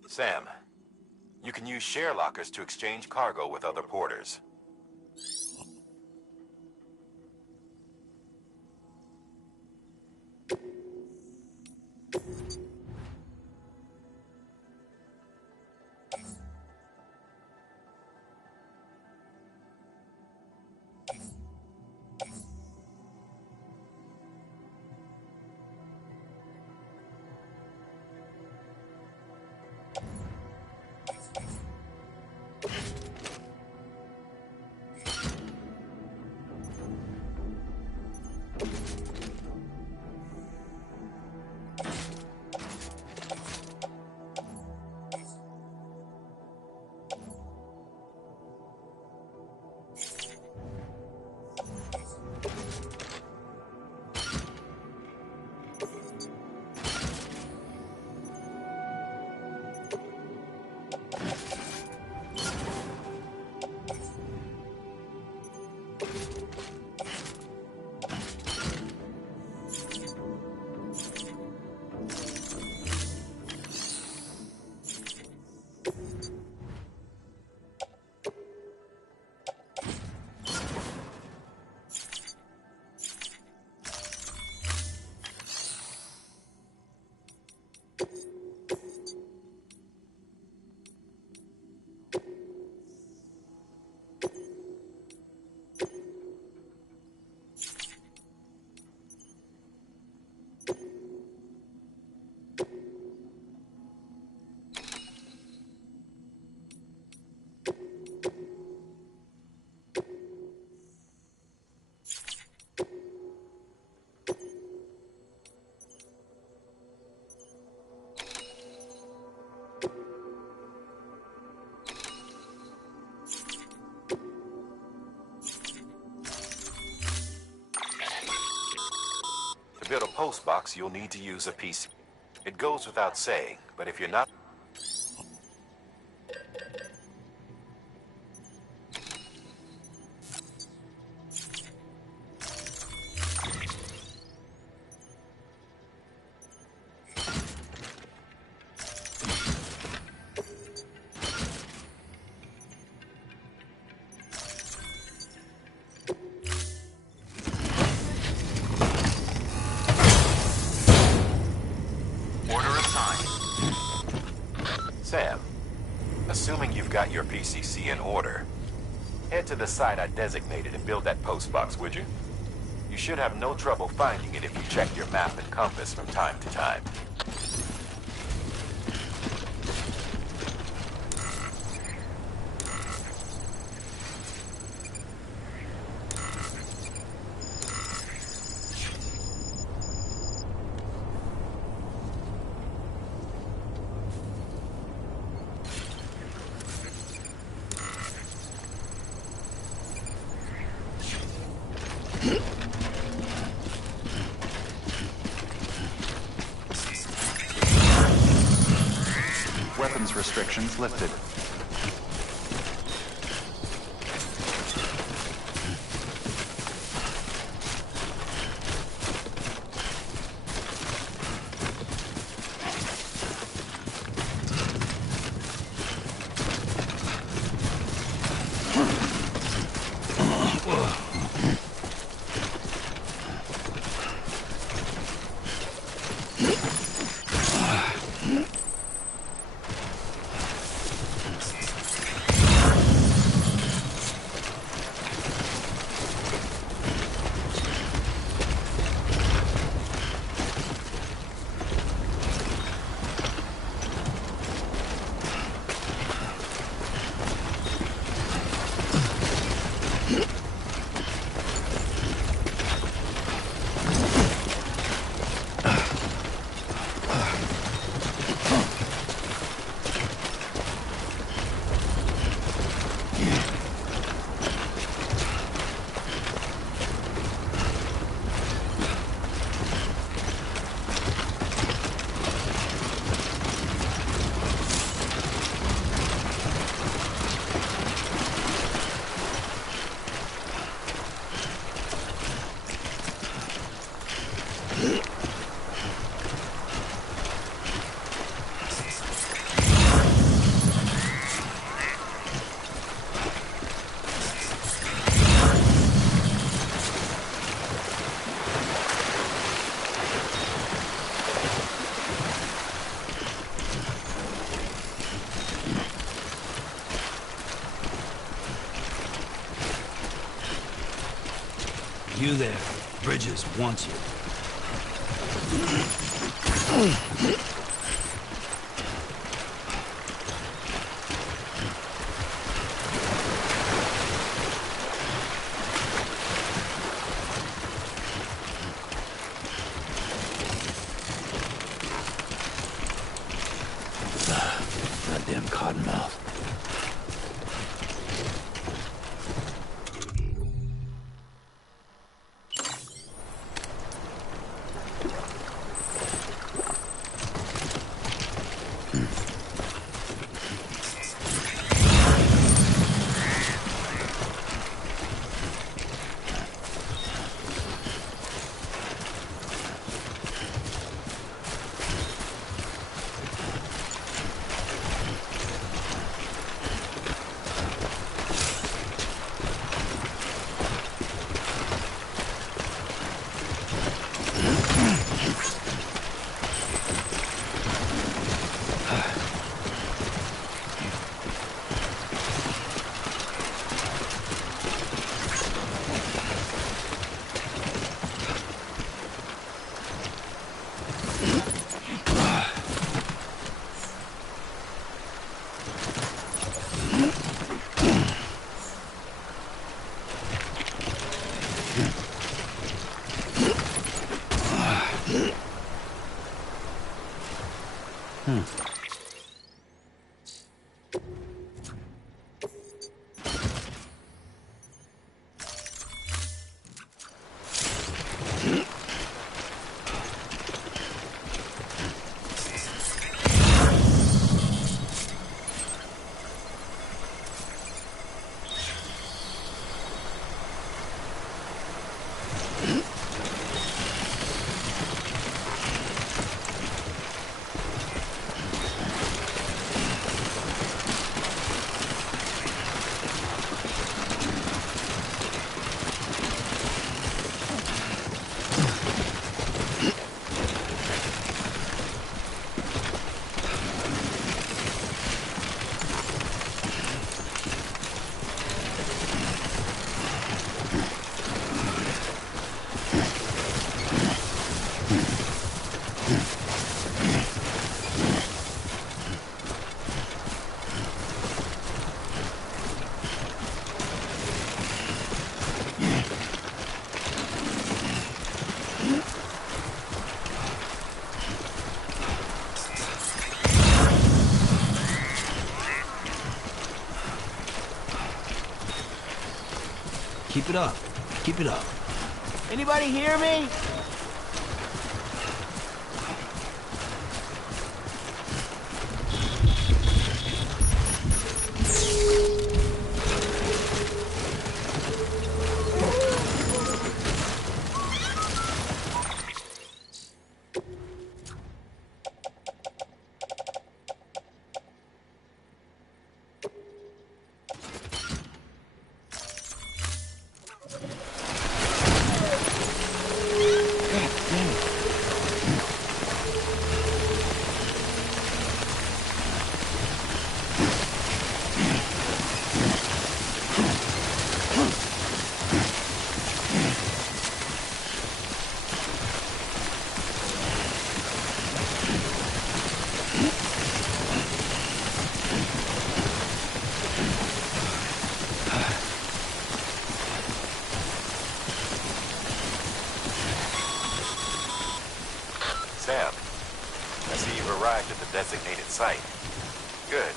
Sam, you can use share lockers to exchange cargo with other porters. To build a post box, you'll need to use a PC. It goes without saying, but if you're not... Sam, assuming you've got your PCC in order, head to the site I designated and build that post box, would you? You should have no trouble finding it if you check your map and compass from time to time. Weapons restrictions lifted. You there. Bridges wants you. Goddamn cottonmouth. it up. Keep it up. Anybody hear me? Sam, I see you've arrived at the designated site. Good.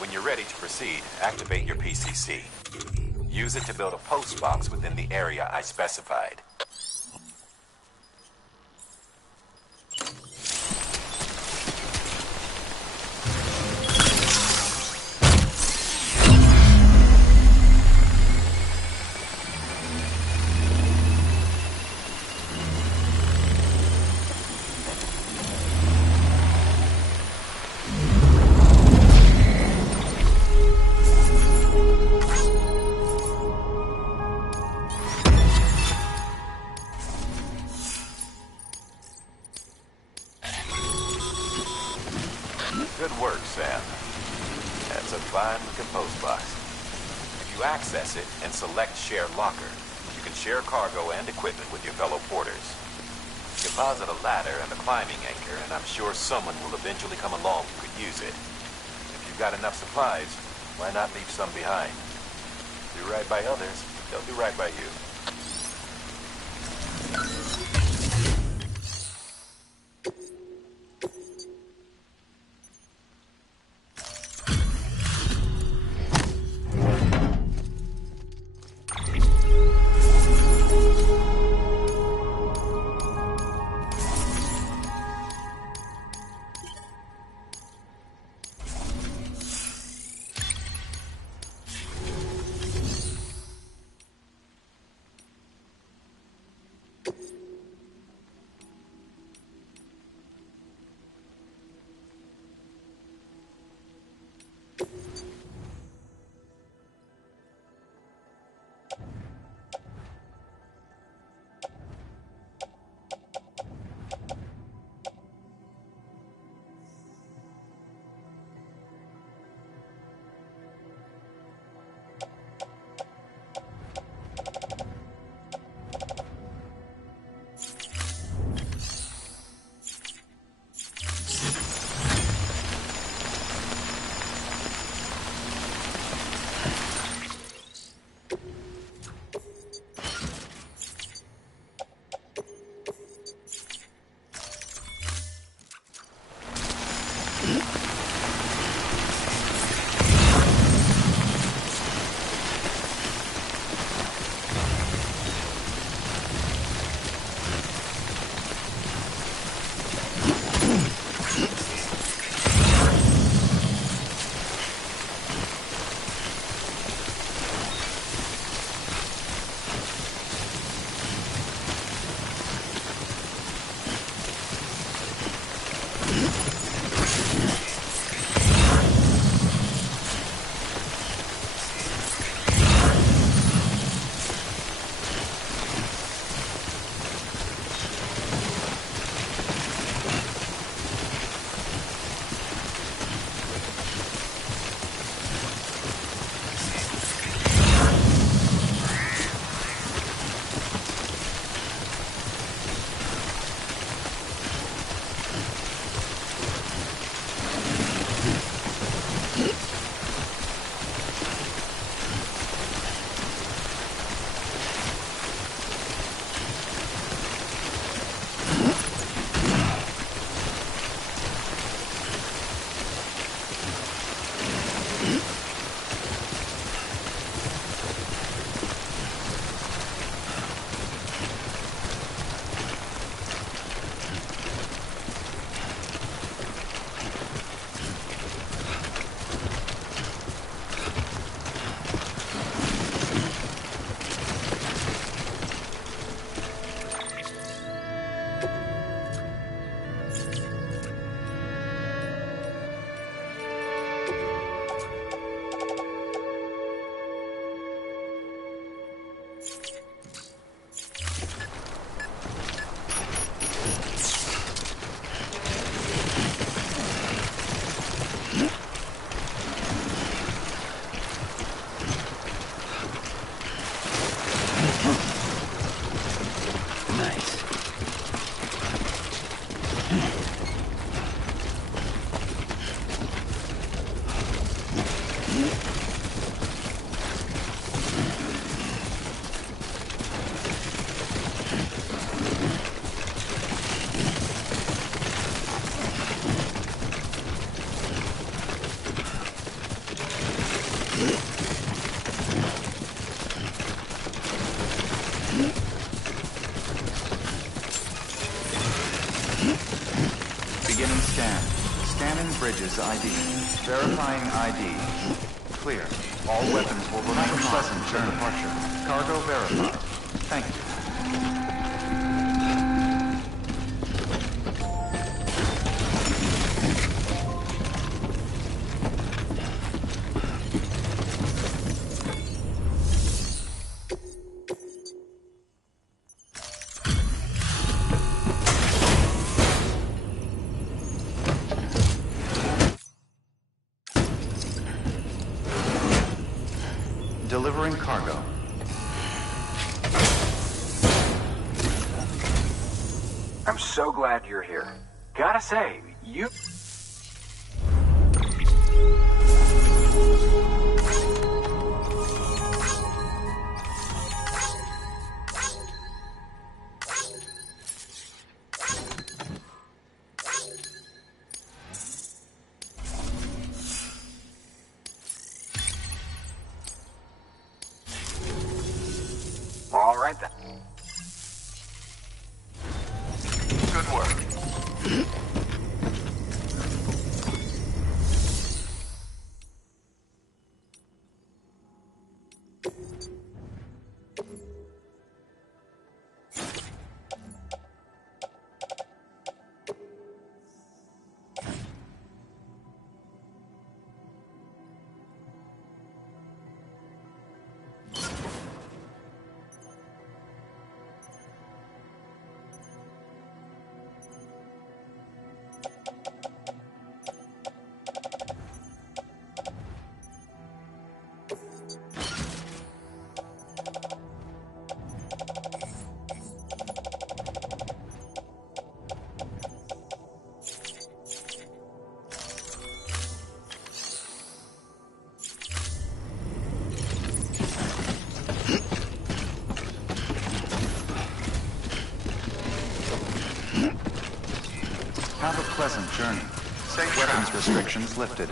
When you're ready to proceed, activate your PCC. Use it to build a post box within the area I specified. Good work, Sam. That's a fine-looking post box. If you access it and select Share Locker, you can share cargo and equipment with your fellow porters. Deposit a ladder and a climbing anchor, and I'm sure someone will eventually come along who could use it. If you've got enough supplies, why not leave some behind? Do right by others, they'll do right by you. Nice. Beginning scan. Scanning Bridges ID. Verifying ID. Clear. All weapons will remain pleasant during departure. Cargo verified. Thank you. Delivering cargo. I'm so glad you're here. Gotta say, you... All right then. Good work. Have a pleasant journey. Safe Weapons travels. restrictions lifted.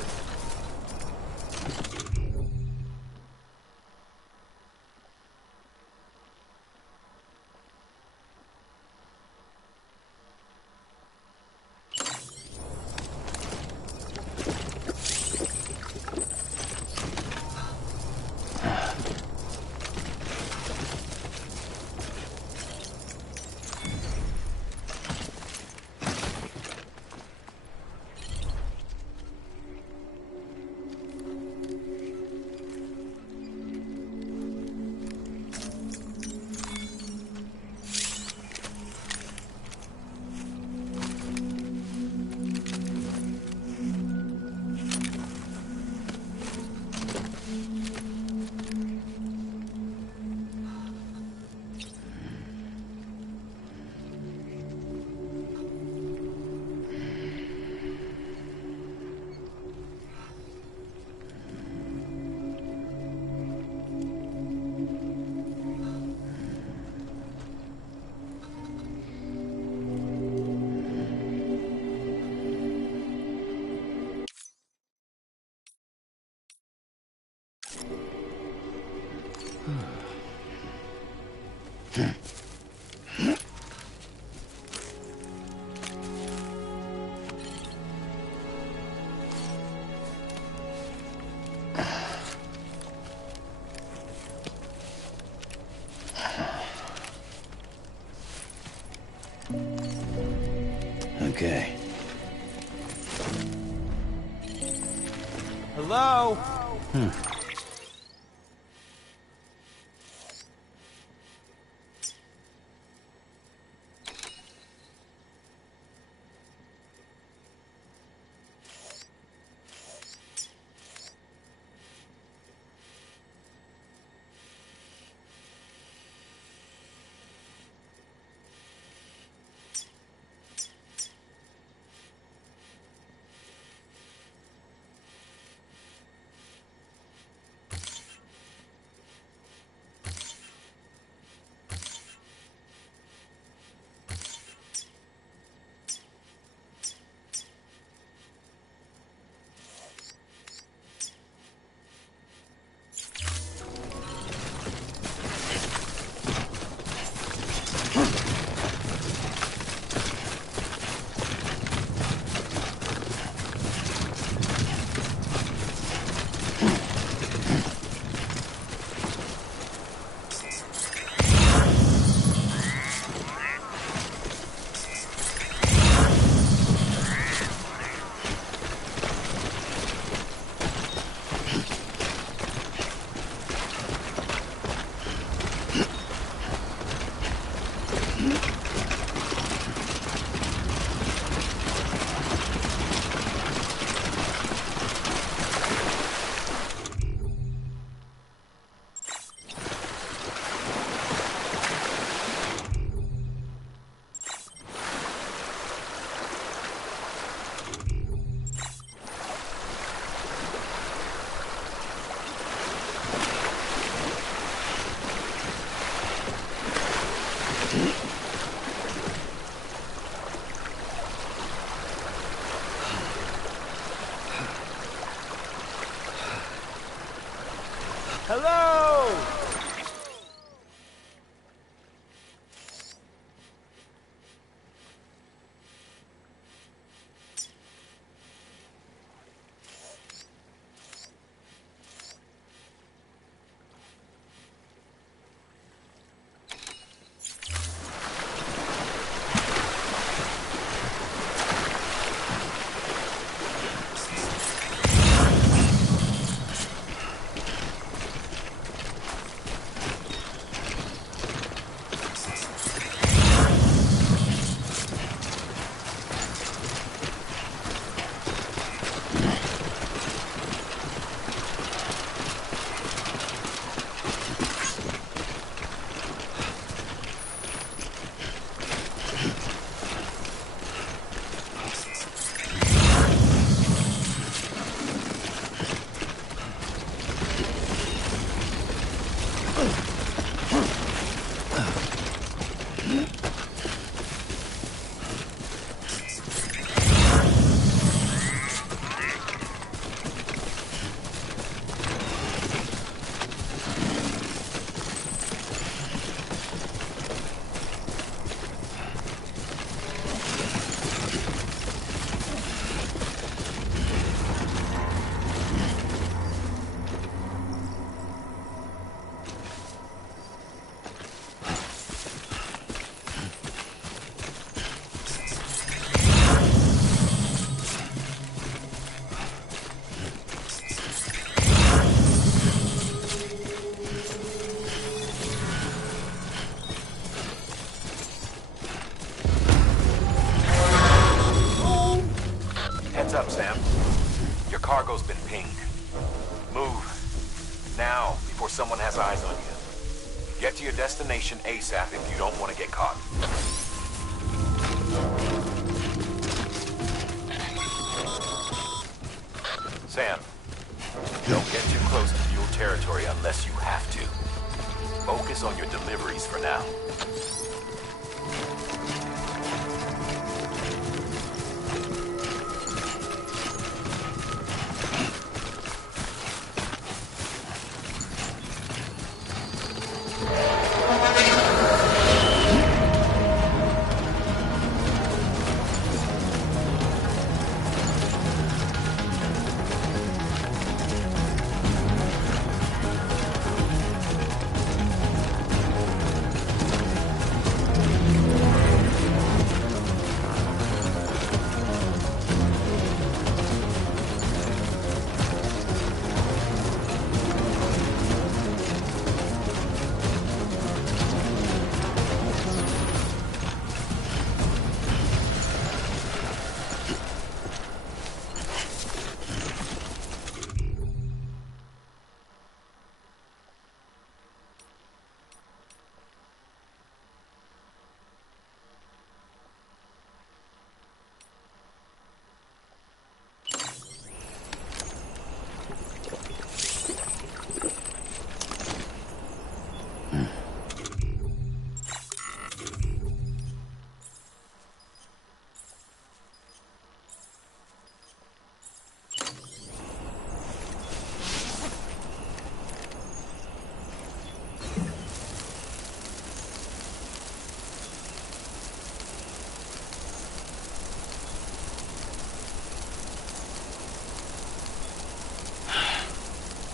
Okay. Hello? up, Sam. Your cargo's been pinged. Move. Now, before someone has eyes on you. Get to your destination ASAP if you don't want to get caught. Sam, don't get too close to fuel territory unless you have to. Focus on your deliveries for now.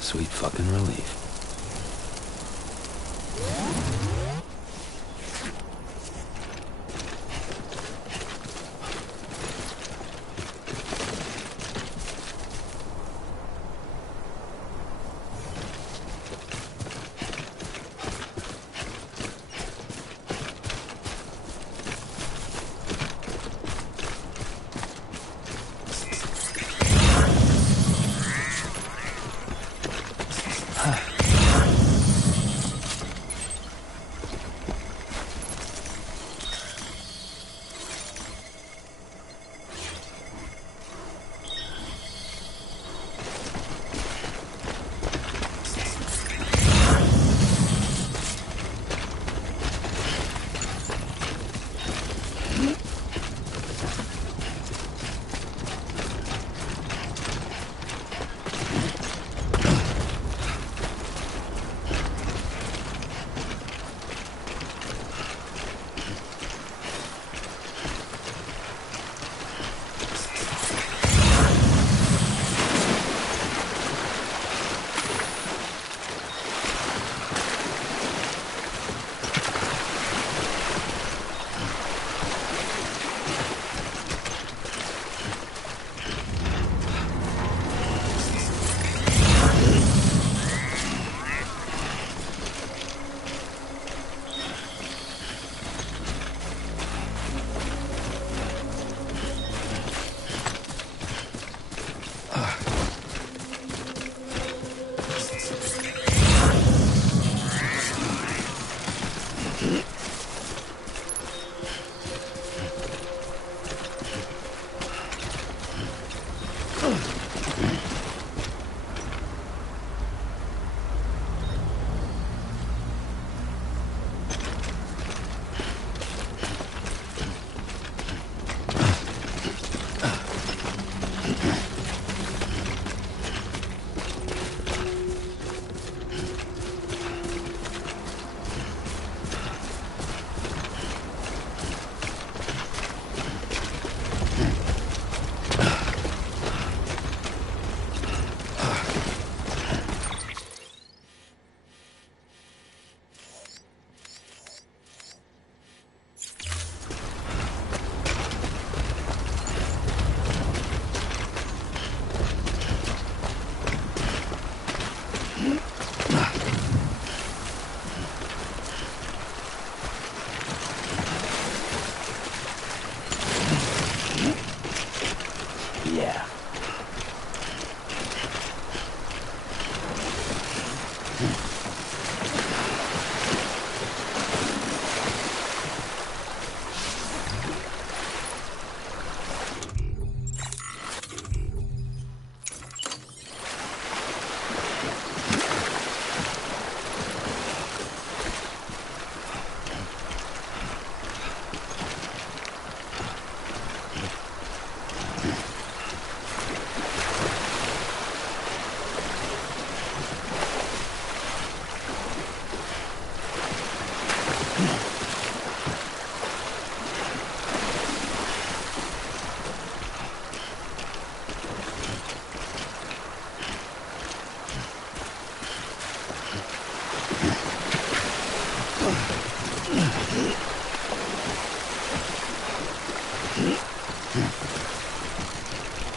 Sweet fucking relief.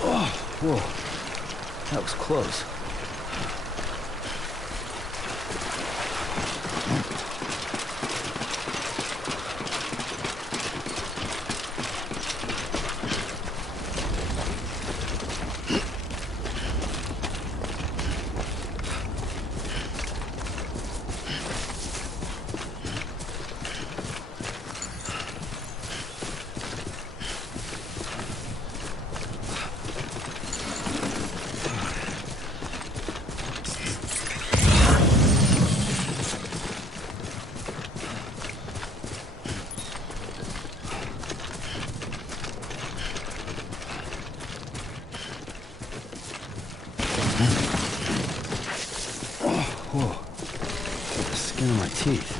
Oh, whoa. That was close. Whoa. The skin of my teeth.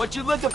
What you looking?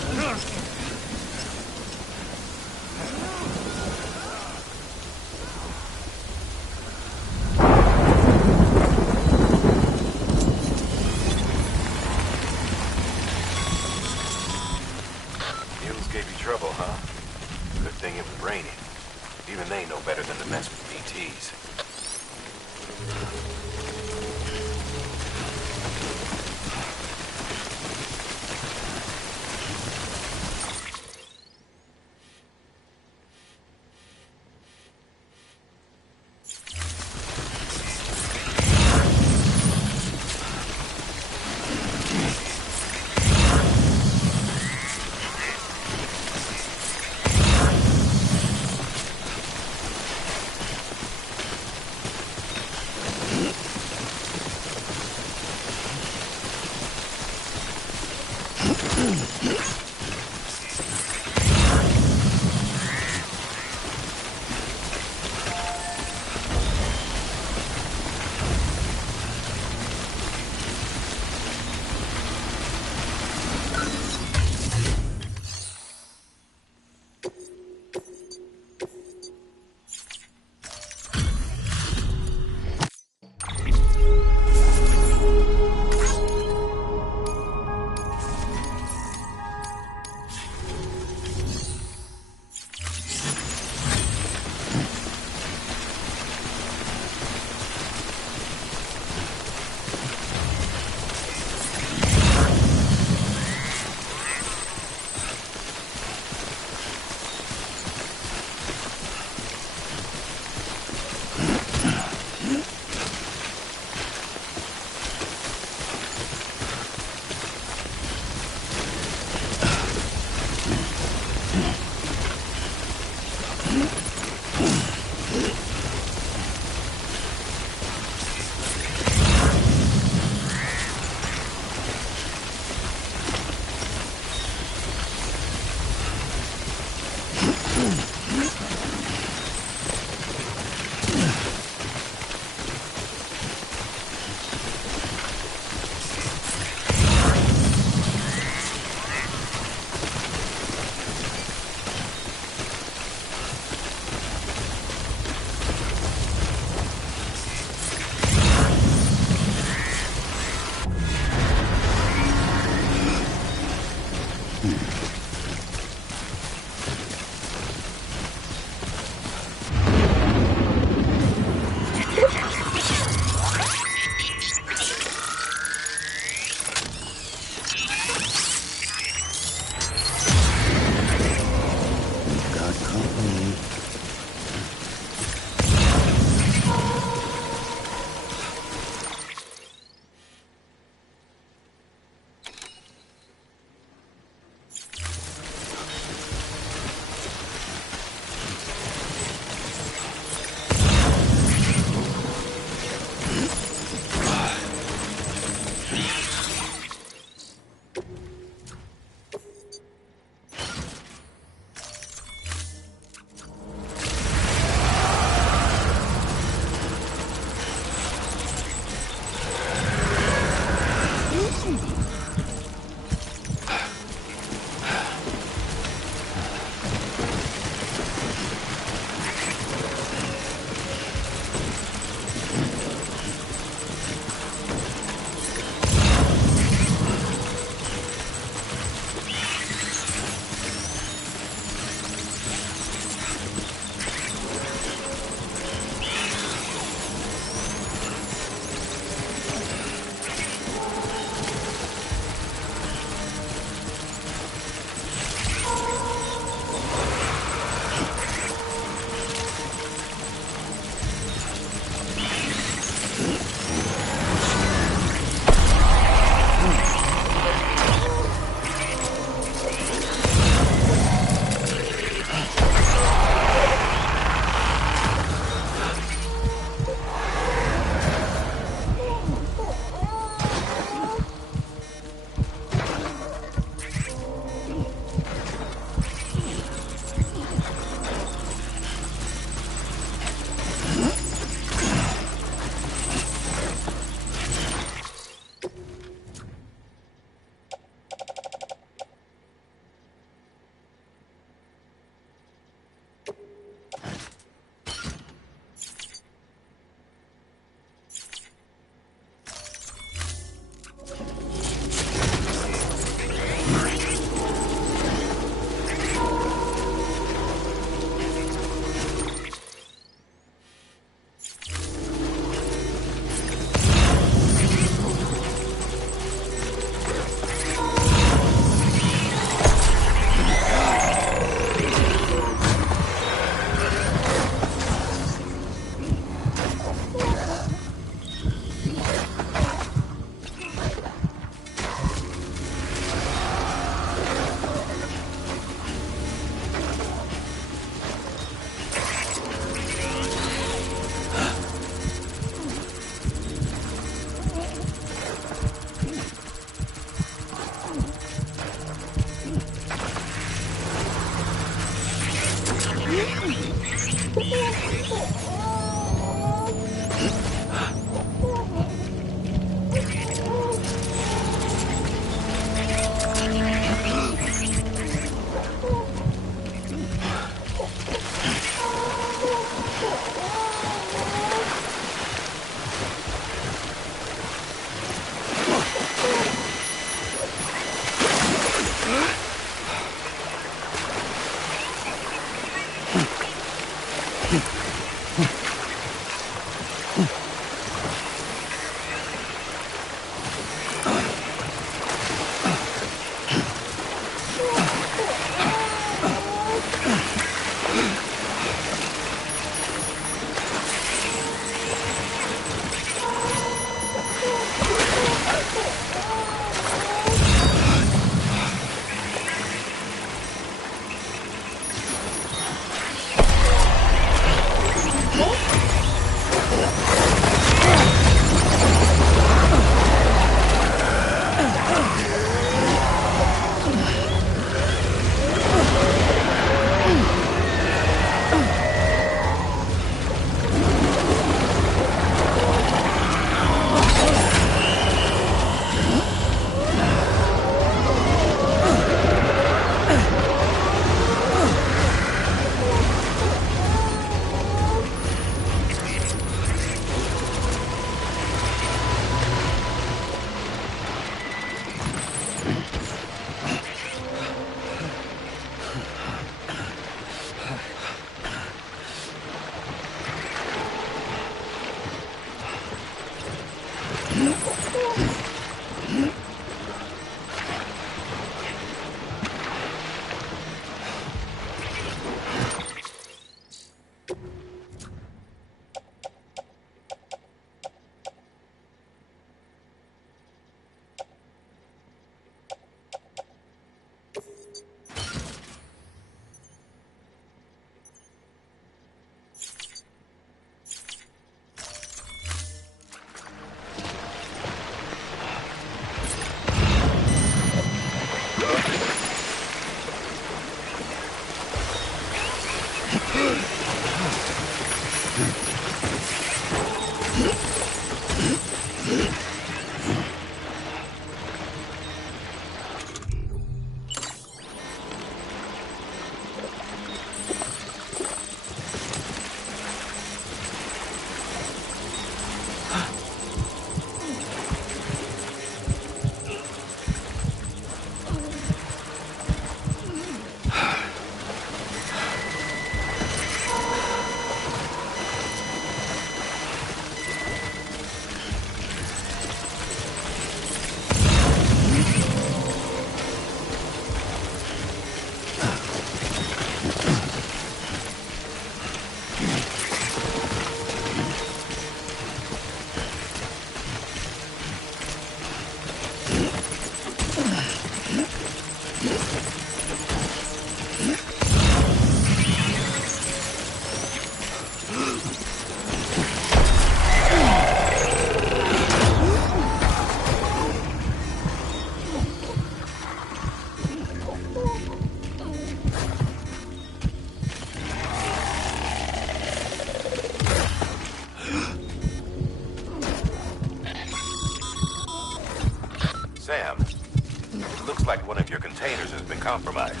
Sam, it looks like one of your containers has been compromised.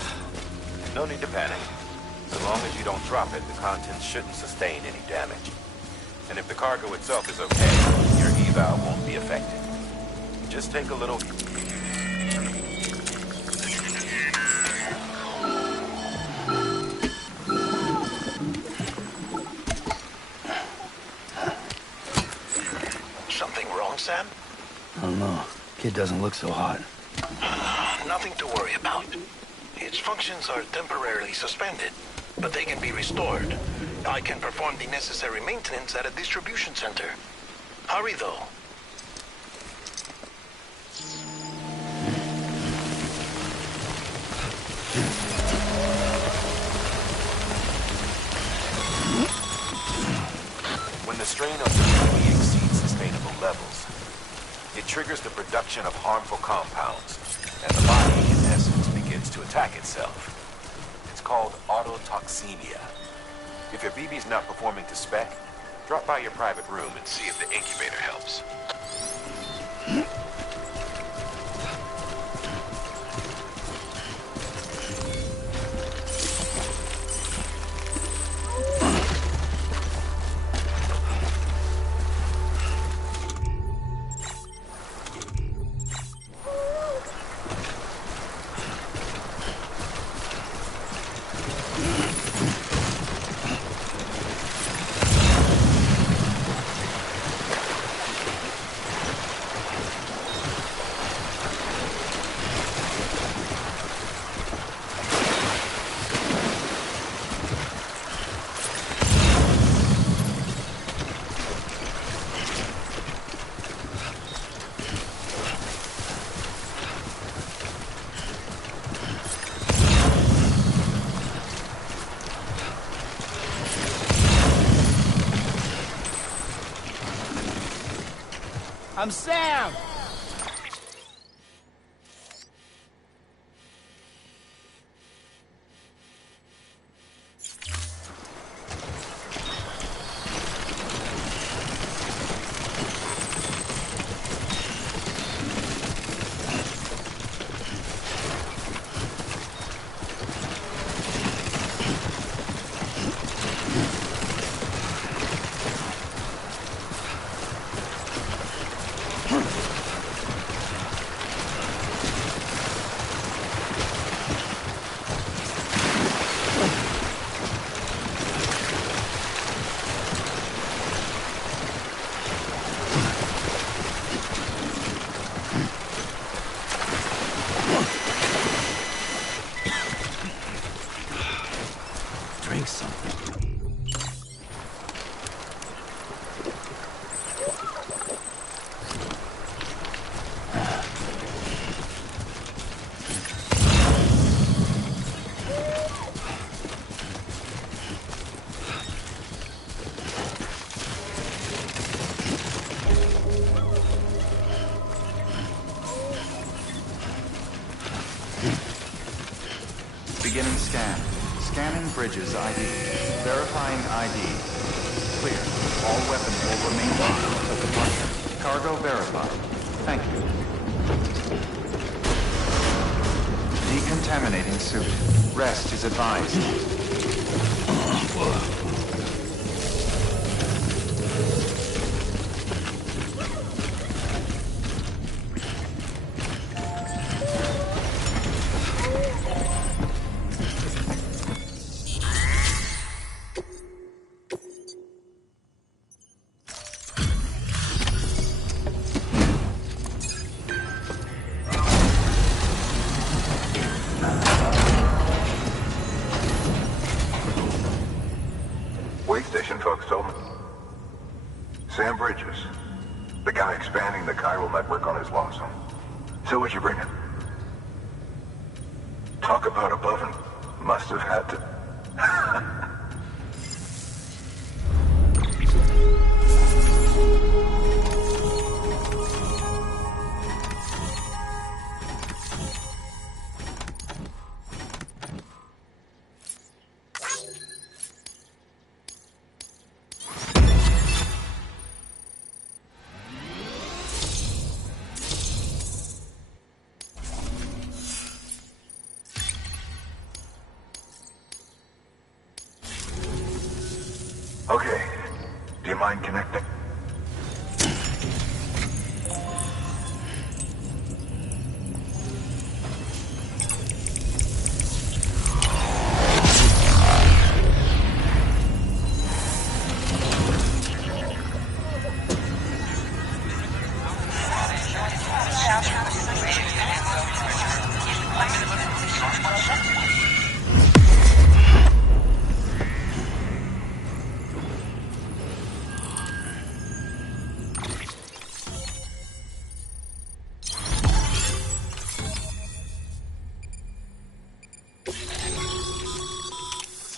No need to panic. So long as you don't drop it, the contents shouldn't sustain any damage. And if the cargo itself is okay, your eval won't be affected. Just take a little... Something wrong, Sam? I don't know. Kid doesn't look so hot. Nothing to worry about. Its functions are temporarily suspended, but they can be restored. I can perform the necessary maintenance at a distribution center. Hurry, though. When the strain on the BB exceeds sustainable levels, it triggers the production of harmful compounds, and the body, in essence, begins to attack itself. It's called autotoxemia. If your BB's not performing to spec, drop by your private room and see if the incubator helps. I'm Sam! Drink something. Beginning scan. Scanning Bridges ID. Verifying ID. Clear. All weapons will remain on until departure. Cargo verified. Thank you. Decontaminating suit. Rest is advised. Sam Bridges, the guy expanding the chiral network on his lonesome. So what'd you bring him? Talk about above and must have had to. Okay. Do you mind connecting?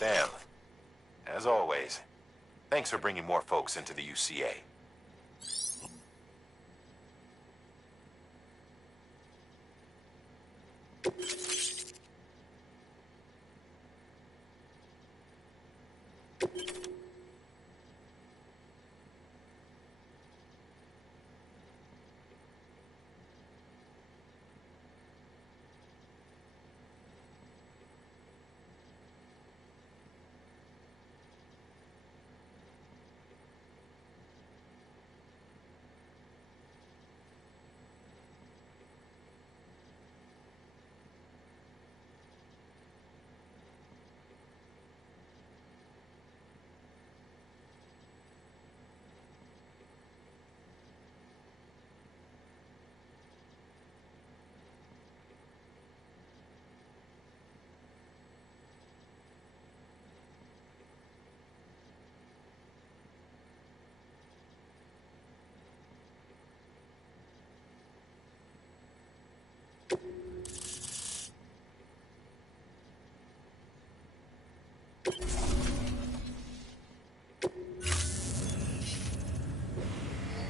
Sam, as always, thanks for bringing more folks into the UCA.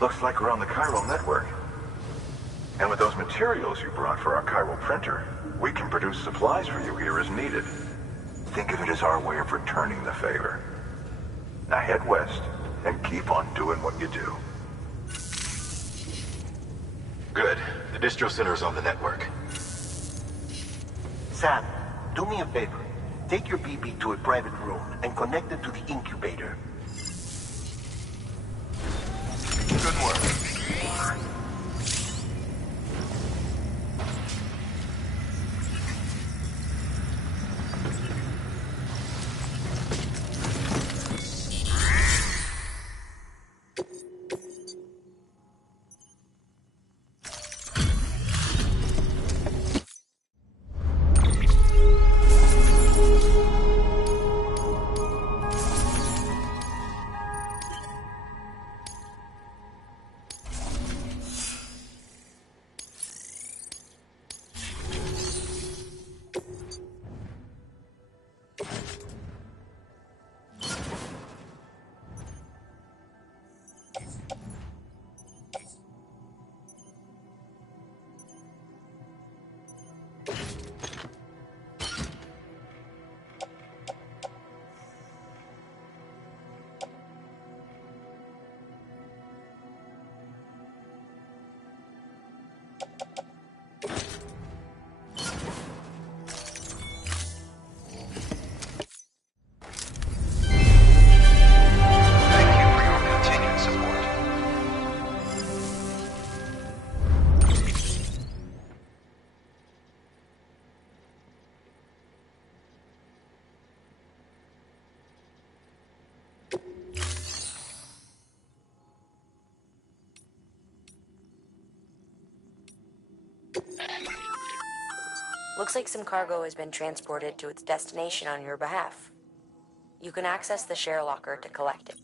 Looks like we're on the chiral network. And with those materials you brought for our chiral printer, we can produce supplies for you here as needed. Think of it as our way of returning the favor. Now head west and keep on doing what you do. Good. The distro center is on the network. Sam, do me a favor. Take your BB to a private room and connect it to the incubator. Good work. Looks like some cargo has been transported to its destination on your behalf. You can access the share locker to collect it.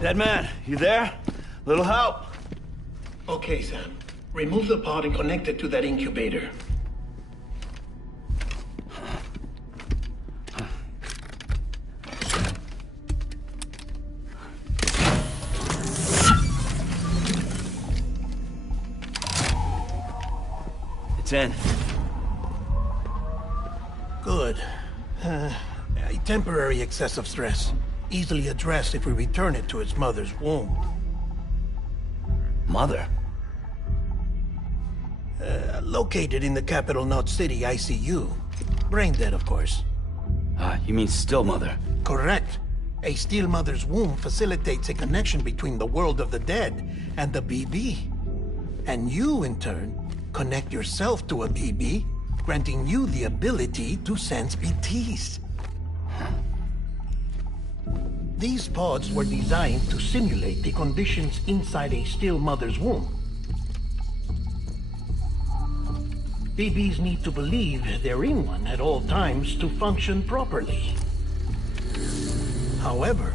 Dead man, you there? Little help? Okay, Sam. Remove the pod and connect it to that incubator. It's in. Good. A temporary excessive stress. Easily addressed if we return it to its mother's womb. Mother? Located in the capital Knot City ICU. Brain dead, of course. You mean still mother? Correct. A still mother's womb facilitates a connection between the world of the dead and the BB. And you, in turn, connect yourself to a BB, granting you the ability to sense BTs. These pods were designed to simulate the conditions inside a still mother's womb. BBs need to believe they're in one at all times to function properly. However,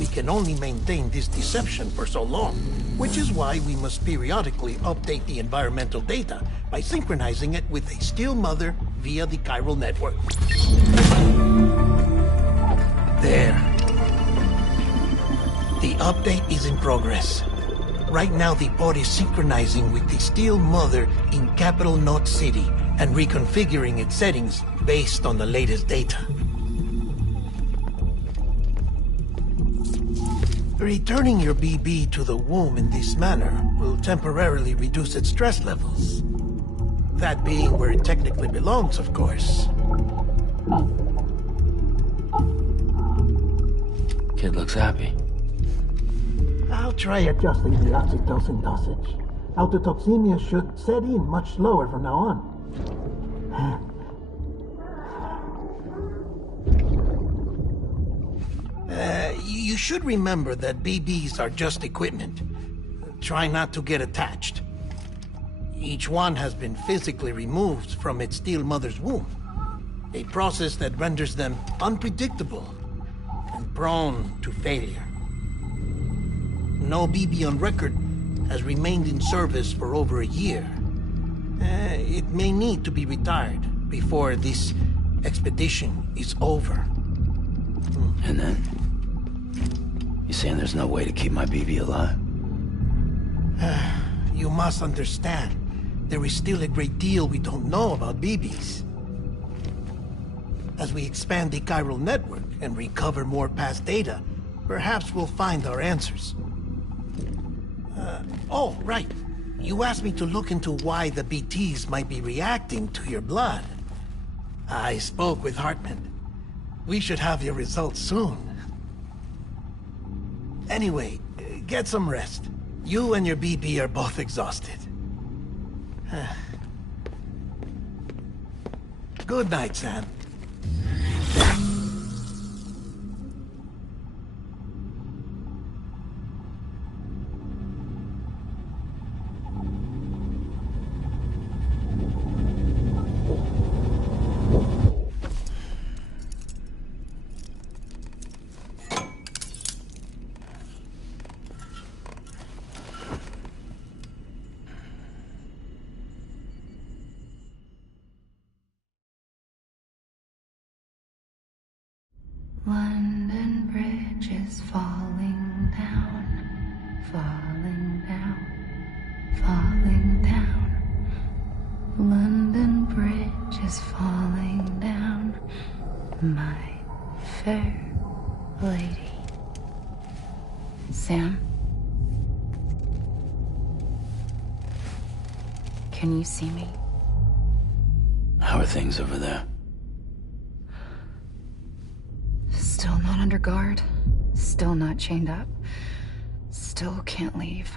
we can only maintain this deception for so long, which is why we must periodically update the environmental data by synchronizing it with a still mother via the chiral network. There. The update is in progress. Right now, the pod is synchronizing with the still mother in capital Knot City and reconfiguring its settings based on the latest data. Returning your BB to the womb in this manner will temporarily reduce its stress levels. That being where it technically belongs, of course. Kid looks happy. I'll try adjusting the oxytocin dosage. Autotoxemia should set in much slower from now on. You should remember that BBs are just equipment. Try not to get attached. Each one has been physically removed from its steel mother's womb. A process that renders them unpredictable and prone to failure. No BB on record has remained in service for over a year. It may need to be retired before this expedition is over. And then? You saying there's no way to keep my BB alive? You must understand, there is still a great deal we don't know about BBs. As we expand the chiral network and recover more past data, perhaps we'll find our answers. Oh, right. You asked me to look into why the BTs might be reacting to your blood. I spoke with Hartman. We should have your results soon. Anyway, get some rest. You and your BB are both exhausted. Good night, Sam. London Bridge is falling down, falling down, falling down. London Bridge is falling down, my fair lady. Sam? Can you see me? How are things over there? Still not under guard, still not chained up, still can't leave.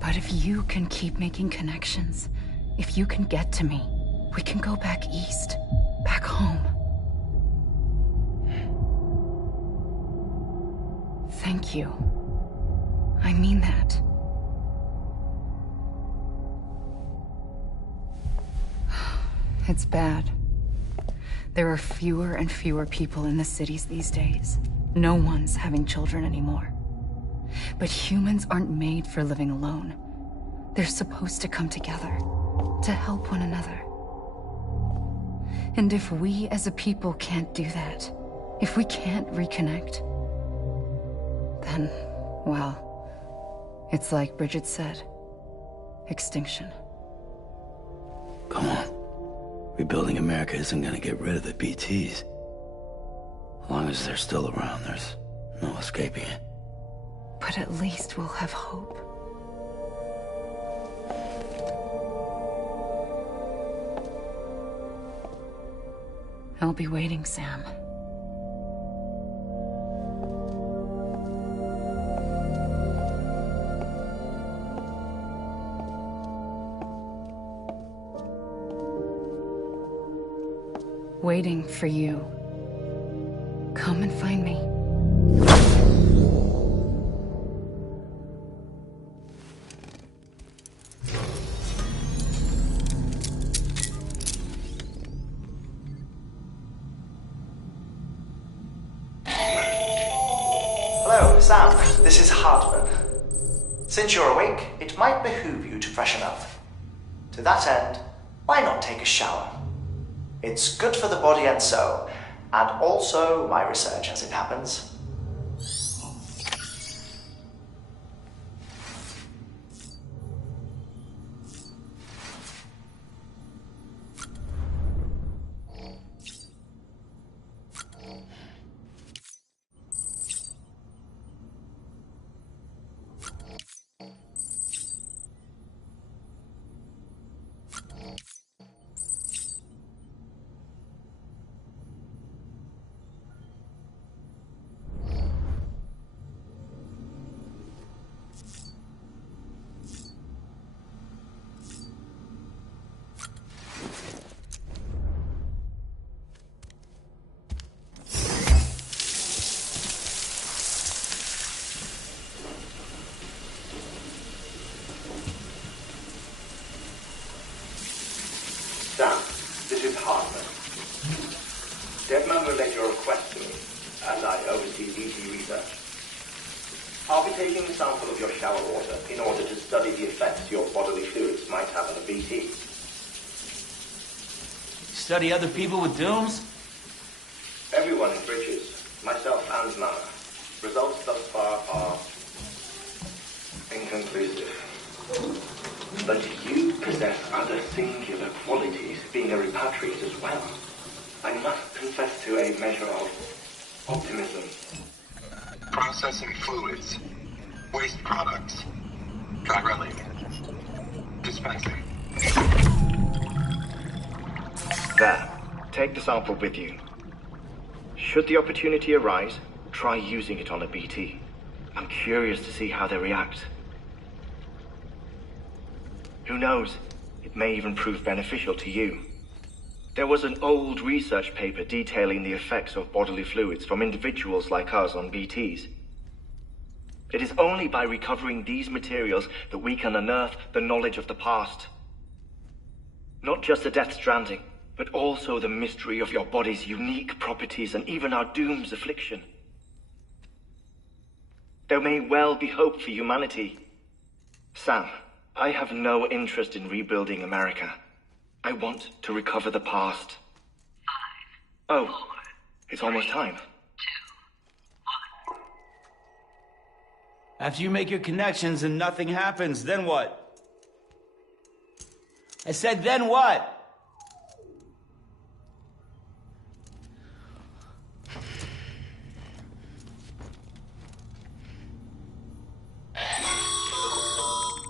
But if you can keep making connections, if you can get to me, we can go back east, back home. Thank you. I mean that. It's bad. There are fewer and fewer people in the cities these days. No one's having children anymore. But humans aren't made for living alone. They're supposed to come together, to help one another. And if we as a people can't do that, if we can't reconnect, then, well, it's like Bridget said, extinction. Come on. Rebuilding America isn't gonna get rid of the BTs. As long as they're still around, there's no escaping it. But at least we'll have hope. I'll be waiting, Sam. Waiting for you. Come and find me. Hello, Sam. This is Hartman. Since you're awake, it might behoove you to freshen up. To that end, why not take a shower? It's good for the body and soul, and also my research as it happens. I'll be taking a sample of your shower water in order to study the effects your bodily fluids might have on a BT. Study other people with dooms? Everyone in Bridges, myself and Nana. Results thus far are inconclusive. But you possess other singular qualities, being a repatriate as well. I must confess to a measure of optimism. Processing fluids. Waste products. Chiralium. Dispensing. There. Take the sample with you. Should the opportunity arise, try using it on a BT. I'm curious to see how they react. Who knows? It may even prove beneficial to you. There was an old research paper detailing the effects of bodily fluids from individuals like us on BTs. It is only by recovering these materials that we can unearth the knowledge of the past. Not just the Death Stranding, but also the mystery of your body's unique properties and even our doom's affliction. There may well be hope for humanity. Sam, I have no interest in rebuilding America. I want to recover the past. 5, 4, it's almost time. 2, 1. After you make your connections and nothing happens, then what? I said, then what?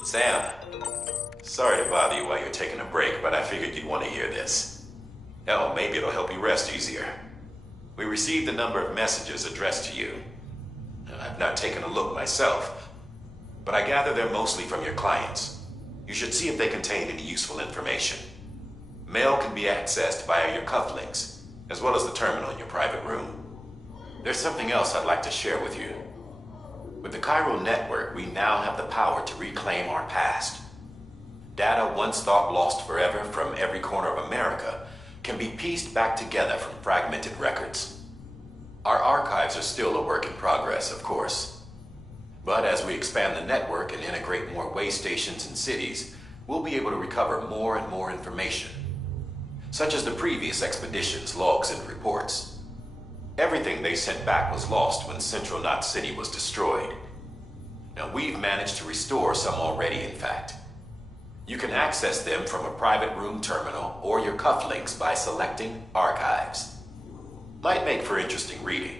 Sam, sorry to bother you while you're taking a break, but I figured you'd want to hear this. Hell, maybe it'll help you rest easier. We received a number of messages addressed to you. I've not taken a look myself, but I gather they're mostly from your clients. You should see if they contain any useful information. Mail can be accessed via your cufflinks, as well as the terminal in your private room. There's something else I'd like to share with you. With the Chiral Network, we now have the power to reclaim our past. Data once thought lost forever from every corner of America can be pieced back together from fragmented records. Our archives are still a work in progress, of course. But as we expand the network and integrate more way stations and cities, we'll be able to recover more and more information, such as the previous expedition's logs and reports. Everything they sent back was lost when Central Knot City was destroyed. Now, we've managed to restore some already, in fact. You can access them from a private room terminal or your cufflinks by selecting Archives. Might make for interesting reading.